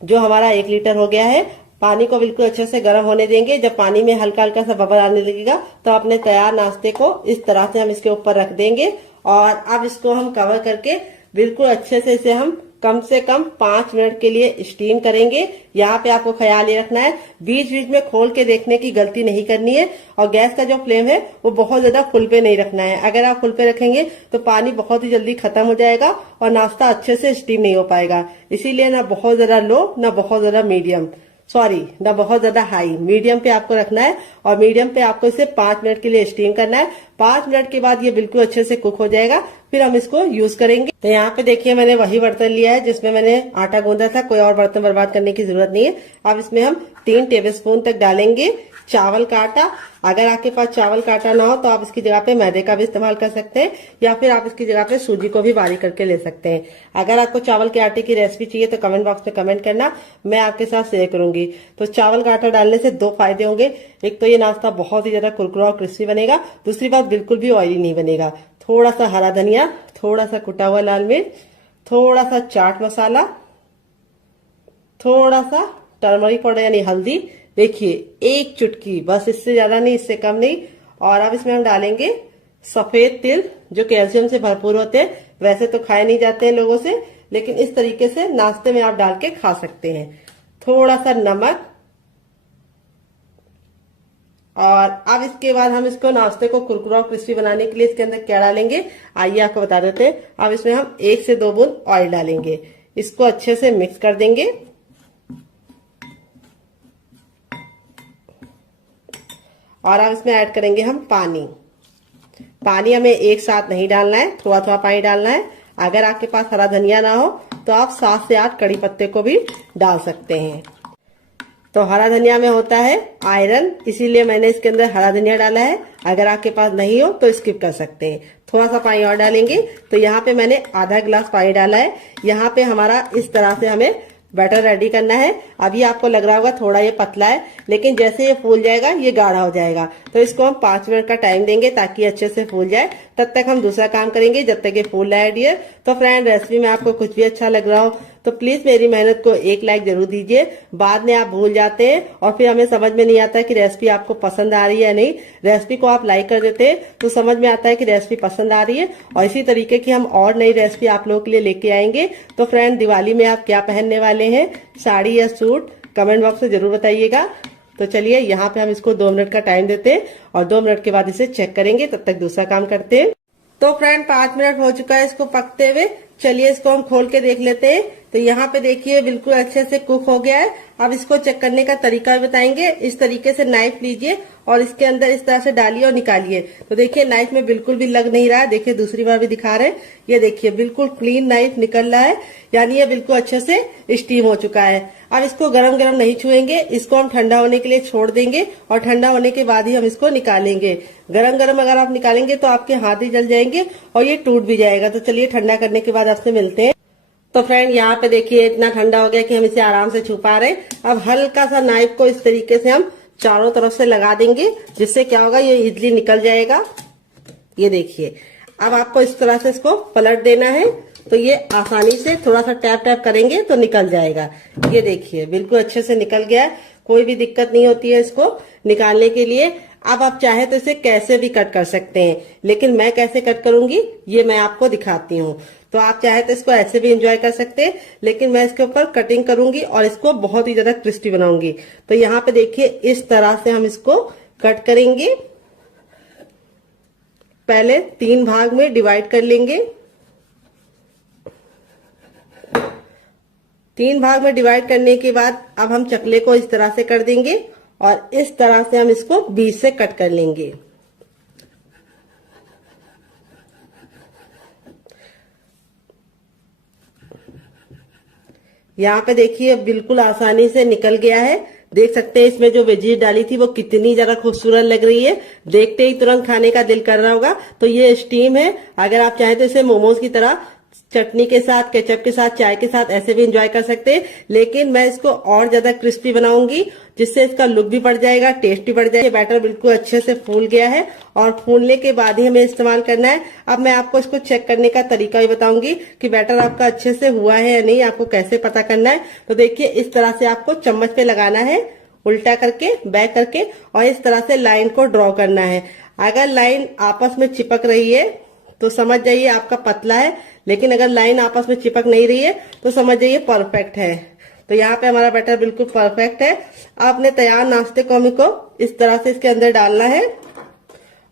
जो हमारा 1 लीटर हो गया है। पानी को बिल्कुल अच्छे से गर्म होने देंगे। जब पानी में हल्का हल्का सा बबल आने लगेगा तो अपने तैयार नाश्ते को इस तरह से हम इसके ऊपर रख देंगे और अब इसको हम कवर करके बिल्कुल अच्छे से इसे हम कम से कम 5 मिनट के लिए स्टीम करेंगे। यहाँ पे आपको ख्याल ये रखना है बीच बीच में खोल के देखने की गलती नहीं करनी है और गैस का जो फ्लेम है वो बहुत ज्यादा फुल पे नहीं रखना है। अगर आप फुल पे रखेंगे तो पानी बहुत ही जल्दी खत्म हो जाएगा और नाश्ता अच्छे से स्टीम नहीं हो पाएगा। इसीलिए ना बहुत ज्यादा लो ना बहुत ज्यादा मीडियम, सॉरी ना बहुत ज्यादा हाई, मीडियम पे आपको रखना है और मीडियम पे आपको इसे 5 मिनट के लिए स्टीम करना है। 5 मिनट के बाद ये बिल्कुल अच्छे से कुक हो जाएगा, फिर हम इसको यूज करेंगे। तो यहाँ पे देखिए मैंने वही बर्तन लिया है जिसमें मैंने आटा गूंदा था, कोई और बर्तन बर्बाद करने की जरूरत नहीं है। अब इसमें हम 3 टेबलस्पून तक डालेंगे चावल का आटा। अगर आपके पास चावल का आटा ना हो तो आप इसकी जगह पे मैदे का भी इस्तेमाल कर सकते हैं या फिर आप इसकी जगह पे सूजी को भी बारीक करके ले सकते हैं। अगर आपको चावल के आटे की रेसिपी चाहिए तो कमेंट बॉक्स में कमेंट करना, मैं आपके साथ शेयर करूंगी। तो चावल का आटा डालने से 2 फायदे होंगे। एक तो ये नाश्ता बहुत ही ज्यादा कुरकुरा और क्रिस्पी बनेगा, दूसरी बात बिल्कुल भी ऑयली नहीं बनेगा। थोड़ा सा हरा धनिया, थोड़ा सा कुटा हुआ लाल मिर्च, थोड़ा सा चाट मसाला, थोड़ा सा टर्मरिक पाउडर यानी हल्दी, देखिए 1 चुटकी, बस इससे ज्यादा नहीं, इससे कम नहीं। और अब इसमें हम डालेंगे सफेद तिल जो कैल्शियम से भरपूर होते हैं। वैसे तो खाए नहीं जाते हैं लोगों से, लेकिन इस तरीके से नाश्ते में आप डाल के खा सकते हैं। थोड़ा सा नमक और अब इसके बाद हम इसको नाश्ते को कुरकुरा और क्रिस्पी बनाने के लिए इसके अंदर क्या डालेंगे आइए आपको बता देते हैं। अब इसमें हम 1 से 2 बूंद ऑयल डालेंगे, इसको अच्छे से मिक्स कर देंगे और अब इसमें ऐड करेंगे हम पानी। पानी हमें एक साथ नहीं डालना है, थोड़ा थोड़ा पानी डालना है। अगर आपके पास हरा धनिया ना हो तो आप 7 से 8 कड़ी पत्ते को भी डाल सकते हैं। तो हरा धनिया में होता है आयरन, इसीलिए मैंने इसके अंदर हरा धनिया डाला है। अगर आपके पास नहीं हो तो स्किप कर सकते हैं। थोड़ा सा पानी और डालेंगे। तो यहाँ पे मैंने आधा गिलास पानी डाला है। यहाँ पे हमारा इस तरह से हमें बैटर रेडी करना है। अभी आपको लग रहा होगा थोड़ा ये पतला है, लेकिन जैसे ये फूल जाएगा ये गाढ़ा हो जाएगा। तो इसको हम 5 मिनट का टाइम देंगे ताकि अच्छे से फूल जाए। तब तक हम दूसरा काम करेंगे जब तक ये फूल रहा है डियर। तो फ्रेंड रेसिपी में आपको कुछ भी अच्छा लग रहा हो तो प्लीज मेरी मेहनत को 1 लाइक जरूर दीजिए। बाद में आप भूल जाते हैं और फिर हमें समझ में नहीं आता कि रेसिपी आपको पसंद आ रही है या नहीं। रेसिपी को आप लाइक कर देते हैं तो समझ में आता है कि रेसिपी पसंद आ रही है और इसी तरीके की हम और नई रेसिपी आप लोगों के लिए लेके आएंगे। तो फ्रेंड दिवाली में आप क्या पहनने वाले हैं, साड़ी या सूट, कमेंट बॉक्स में जरूर बताइएगा। तो चलिए यहाँ पे हम इसको 2 मिनट का टाइम देते हैं और 2 मिनट के बाद इसे चेक करेंगे। तब तक दूसरा काम करते हैं। तो फ्रेंड 5 मिनट हो चुका है इसको पकते हुए। चलिए इसको हम खोल के देख लेते हैं। तो यहाँ पे देखिए बिल्कुल अच्छे से कुक हो गया है। अब इसको चेक करने का तरीका भी बताएंगे। इस तरीके से नाइफ लीजिए और इसके अंदर इस तरह से डालिए और निकालिए। तो देखिए नाइफ में बिल्कुल भी लग नहीं रहा है। देखिए दूसरी बार भी दिखा रहे हैं, ये देखिए बिल्कुल क्लीन नाइफ निकल रहा है, यानी ये बिल्कुल अच्छे से स्टीम हो चुका है। अब इसको गरम गरम नहीं छुएंगे, इसको हम ठंडा होने के लिए छोड़ देंगे और ठंडा होने के बाद ही हम इसको निकालेंगे। गरम गरम अगर आप निकालेंगे तो आपके हाथ ही जल जाएंगे और ये टूट भी जाएगा। तो चलिए ठंडा करने के बाद आपसे मिलते हैं। तो फ्रेंड यहाँ पे देखिए इतना ठंडा हो गया कि हम इसे आराम से छू पा रहे हैं। अब हल्का सा नाइफ को इस तरीके से हम चारों तरफ से लगा देंगे, जिससे क्या होगा ये इजली निकल जाएगा। ये देखिए अब आपको इस तरह से इसको पलट देना है तो ये आसानी से थोड़ा सा टैप टैप करेंगे तो निकल जाएगा। ये देखिए बिल्कुल अच्छे से निकल गया, कोई भी दिक्कत नहीं होती है इसको निकालने के लिए। अब आप चाहे तो इसे कैसे भी कट कर सकते हैं, लेकिन मैं कैसे कट करूंगी ये मैं आपको दिखाती हूँ। तो आप चाहे तो इसको ऐसे भी एंजॉय कर सकते हैं, लेकिन मैं इसके ऊपर कटिंग करूंगी और इसको बहुत ही ज्यादा क्रिस्पी बनाऊंगी। तो यहाँ पे देखिए इस तरह से हम इसको कट करेंगे। पहले 3 भाग में डिवाइड कर लेंगे। 3 भाग में डिवाइड करने के बाद अब हम चकले को इस तरह से कर देंगे और इस तरह से हम इसको बीच से कट कर लेंगे। यहाँ पे देखिए बिल्कुल आसानी से निकल गया है। देख सकते हैं इसमें जो वेजीज डाली थी वो कितनी ज्यादा खूबसूरत लग रही है। देखते ही तुरंत खाने का दिल कर रहा होगा। तो ये स्टीम है। अगर आप चाहें तो इसे मोमोज की तरह चटनी के साथ, केचप के साथ, चाय के साथ ऐसे भी एंजॉय कर सकते हैं। लेकिन मैं इसको और ज्यादा क्रिस्पी बनाऊंगी, जिससे इसका लुक भी बढ़ जाएगा, टेस्ट भी बढ़ जाएगा। बैटर बिल्कुल अच्छे से फूल गया है और फूलने के बाद ही हमें इस्तेमाल करना है। अब मैं आपको इसको चेक करने का तरीका भी बताऊंगी कि बैटर आपका अच्छे से हुआ है या नहीं, आपको कैसे पता करना है। तो देखिए, इस तरह से आपको चम्मच पे लगाना है, उल्टा करके, बैक करके, और इस तरह से लाइन को ड्रॉ करना है। अगर लाइन आपस में चिपक रही है तो समझ जाइए आपका पतला है, लेकिन अगर लाइन आपस में चिपक नहीं रही है तो समझ जाइए परफेक्ट है। तो यहाँ पे हमारा बैटर बिल्कुल परफेक्ट है। आपने तैयार नाश्ते को हमें को इस तरह से इसके अंदर डालना है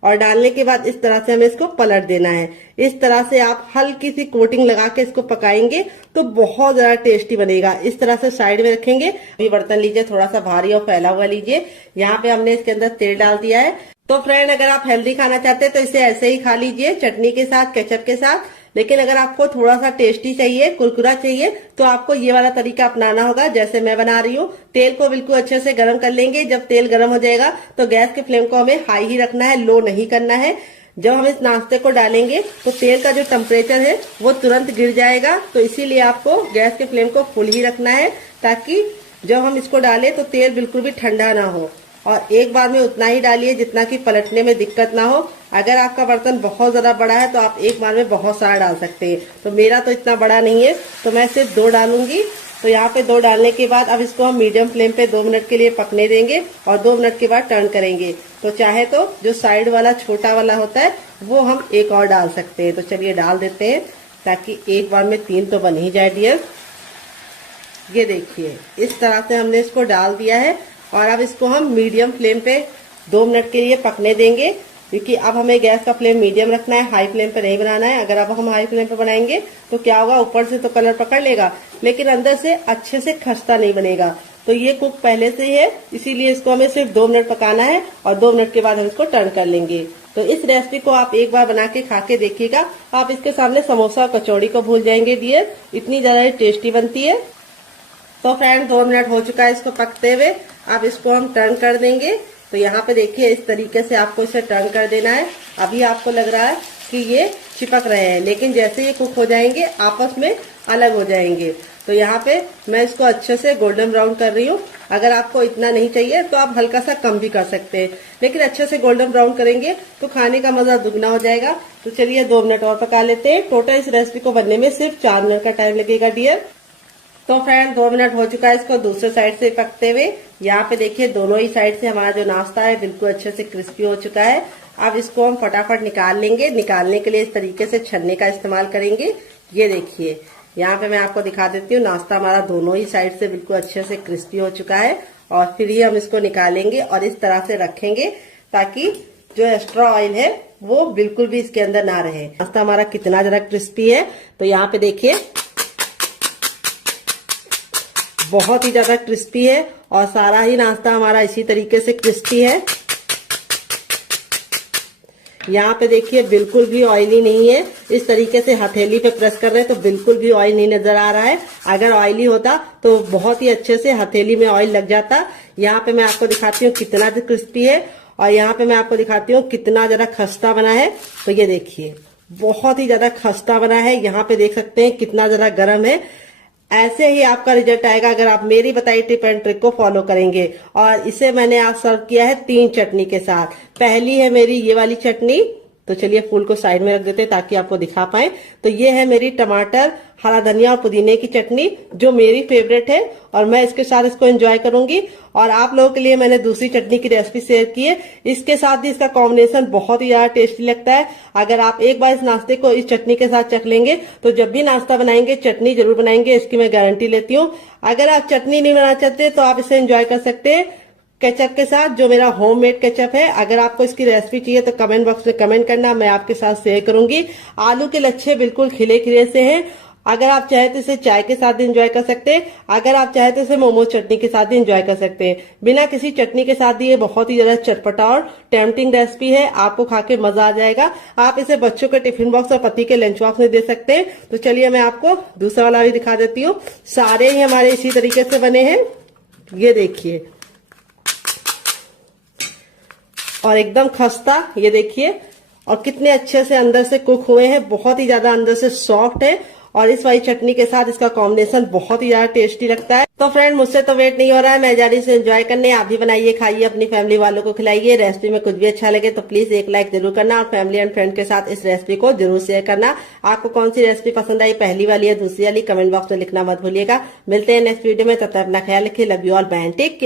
और डालने के बाद इस तरह से हमें इसको पलट देना है। इस तरह से आप हल्की सी कोटिंग लगा के इसको पकाएंगे तो बहुत ज्यादा टेस्टी बनेगा। इस तरह से साइड में रखेंगे। अभी बर्तन लीजिए, थोड़ा सा भारी और फैला हुआ लीजिए। यहाँ पे हमने इसके अंदर तेल डाल दिया है। तो फ्रेंड, अगर आप हेल्दी खाना चाहते हैं तो इसे ऐसे ही खा लीजिए, चटनी के साथ, केचप के साथ। लेकिन अगर आपको थोड़ा सा टेस्टी चाहिए, कुरकुरा चाहिए, तो आपको ये वाला तरीका अपनाना होगा जैसे मैं बना रही हूँ। तेल को बिल्कुल अच्छे से गर्म कर लेंगे। जब तेल गर्म हो जाएगा तो गैस के फ्लेम को हमें हाई ही रखना है, लो नहीं करना है। जब हम इस नाश्ते को डालेंगे तो तेल का जो टेम्परेचर है वो तुरंत गिर जाएगा। तो इसीलिए आपको गैस के फ्लेम को फुल ही रखना है, ताकि जब हम इसको डालें तो तेल बिल्कुल भी ठंडा ना हो। और एक बार में उतना ही डालिए जितना कि पलटने में दिक्कत ना हो। अगर आपका बर्तन बहुत ज्यादा बड़ा है तो आप एक बार में बहुत सारा डाल सकते हैं। तो मेरा तो इतना बड़ा नहीं है, तो मैं सिर्फ 2 डालूंगी। तो यहाँ पे 2 डालने के बाद अब इसको हम मीडियम फ्लेम पे 2 मिनट के लिए पकने देंगे और 2 मिनट के बाद टर्न करेंगे। तो चाहे तो जो साइड वाला छोटा वाला होता है वो हम एक और डाल सकते हैं। तो चलिए डाल देते हैं, ताकि एक बार में 3 तो बन ही जाए डियर। ये देखिए, इस तरह से हमने इसको डाल दिया है और अब इसको हम मीडियम फ्लेम पे 2 मिनट के लिए पकने देंगे, क्योंकि अब हमें गैस का फ्लेम मीडियम रखना है, हाई फ्लेम पे नहीं बनाना है। अगर अब हम हाई फ्लेम पे बनाएंगे तो क्या होगा, ऊपर से तो कलर पकड़ लेगा लेकिन अंदर से अच्छे से खस्ता नहीं बनेगा। तो ये कुक पहले से ही है, इसीलिए इसको हमें सिर्फ 2 मिनट पकाना है और 2 मिनट के बाद हम इसको टर्न कर लेंगे। तो इस रेसिपी को आप एक बार बना के खा के देखिएगा, आप इसके सामने समोसा और कचौड़ी को भूल जाएंगे डियर, इतनी ज्यादा टेस्टी बनती है। तो फ्रेंड, 2 मिनट हो चुका है इसको पकते हुए। अब इसको हम टर्न कर देंगे। तो यहाँ पे देखिए, इस तरीके से आपको इसे टर्न कर देना है। अभी आपको लग रहा है कि ये चिपक रहे हैं, लेकिन जैसे ये कुक हो जाएंगे आपस में अलग हो जाएंगे। तो यहाँ पे मैं इसको अच्छे से गोल्डन ब्राउन कर रही हूँ। अगर आपको इतना नहीं चाहिए तो आप हल्का सा कम भी कर सकते हैं, लेकिन अच्छे से गोल्डन ब्राउन करेंगे तो खाने का मजा दुगना हो जाएगा। तो चलिए 2 मिनट और पका लेते हैं। टोटल इस रेसिपी को बनने में सिर्फ 4 मिनट का टाइम लगेगा डियर। तो फ्रेंड, 2 मिनट हो चुका है इसको दूसरे साइड से पकते हुए। यहाँ पे देखिए, दोनों ही साइड से हमारा जो नाश्ता है बिल्कुल अच्छे से क्रिस्पी हो चुका है। अब इसको हम फटाफट निकाल लेंगे। निकालने के लिए इस तरीके से छन्ने का इस्तेमाल करेंगे। ये देखिए, यहाँ पे मैं आपको दिखा देती हूँ, नाश्ता हमारा दोनों ही साइड से बिल्कुल अच्छे से क्रिस्पी हो चुका है। और फिर ही हम इसको निकालेंगे और इस तरह से रखेंगे, ताकि जो एक्स्ट्रा ऑयल है वो बिल्कुल भी इसके अंदर ना रहे। नाश्ता हमारा कितना ज्यादा क्रिस्पी है, तो यहाँ पे देखिए बहुत ही ज्यादा क्रिस्पी है और सारा ही नाश्ता हमारा इसी तरीके से क्रिस्पी है। यहाँ पे देखिए, बिल्कुल भी ऑयली नहीं है। इस तरीके से हथेली पे प्रेस कर रहे हैं तो बिल्कुल भी ऑयल नहीं नजर आ रहा है। अगर ऑयली होता तो बहुत ही अच्छे से हथेली में ऑयल लग जाता। यहाँ पे मैं आपको दिखाती हूँ कितना क्रिस्पी है और यहाँ पे मैं आपको दिखाती हूँ कितना ज्यादा खस्ता बना है। तो ये देखिए, बहुत ही ज्यादा खस्ता बना है। यहाँ पे देख सकते हैं कितना ज्यादा गर्म है। ऐसे ही आपका रिजल्ट आएगा अगर आप मेरी बताई टिप एंड ट्रिक को फॉलो करेंगे। और इसे मैंने आज सर्व किया है 3 चटनी के साथ। पहली है मेरी ये वाली चटनी। तो चलिए फूल को साइड में रख देते हैं ताकि आपको दिखा पाए। तो ये है मेरी टमाटर, हरा धनिया और पुदीने की चटनी, जो मेरी फेवरेट है और मैं इसके साथ इसको एंजॉय करूंगी। और आप लोगों के लिए मैंने दूसरी चटनी की रेसिपी शेयर की है। इसके साथ भी इसका कॉम्बिनेशन बहुत ही ज्यादा टेस्टी लगता है। अगर आप एक बार इस नाश्ते को इस चटनी के साथ चख लेंगे तो जब भी नाश्ता बनाएंगे चटनी जरूर बनाएंगे, इसकी मैं गारंटी लेती हूँ। अगर आप चटनी नहीं बनाना चाहते तो आप इसे एंजॉय कर सकते हैं केचप के साथ, जो मेरा होममेड केचप है। अगर आपको इसकी रेसिपी चाहिए तो कमेंट बॉक्स में कमेंट करना, मैं आपके साथ शेयर करूंगी। आलू के लच्छे बिल्कुल खिले खिले से हैं। अगर आप चाहे तो इसे चाय के साथ एंजॉय कर सकते हैं। अगर आप चाहे तो इसे मोमो चटनी के साथ एंजॉय कर सकते हैं। बिना किसी चटनी के साथ ये बहुत ही ज्यादा चटपटा और टेम्पटिंग रेसिपी है। आपको खा के मजा आ जाएगा। आप इसे बच्चों के टिफिन बॉक्स और पति के लंच बॉक्स में दे सकते हैं। तो चलिए मैं आपको दूसरा वाला भी दिखा देती हूँ। सारे ही हमारे इसी तरीके से बने हैं। ये देखिए, और एकदम खस्ता, ये देखिए, और कितने अच्छे से अंदर से कुक हुए हैं। बहुत ही ज्यादा अंदर से सॉफ्ट है और इस वाली चटनी के साथ इसका कॉम्बिनेशन बहुत ही ज्यादा टेस्टी लगता है। तो फ्रेंड मुझसे तो वेट नहीं हो रहा है, मैं जा रही हूँ एंजॉय करने। आप भी बनाइए, खाइए, अपनी फैमिली वालों को खिलाइए। रेसिपी में कुछ भी अच्छा लगे तो प्लीज एक लाइक जरूर करना और फैमिली एंड फ्रेंड के साथ इस रेसिपी को जरूर शेयर करना। आपको कौन सी रेसिपी पसंद आई, पहली वाली या दूसरी वाली, कमेंट बॉक्स में लिखना मत भूलिएगा। मिलते हैं नेक्स्ट वीडियो में, तब तक अपना ख्याल रखिए। Love you all, bye, take care.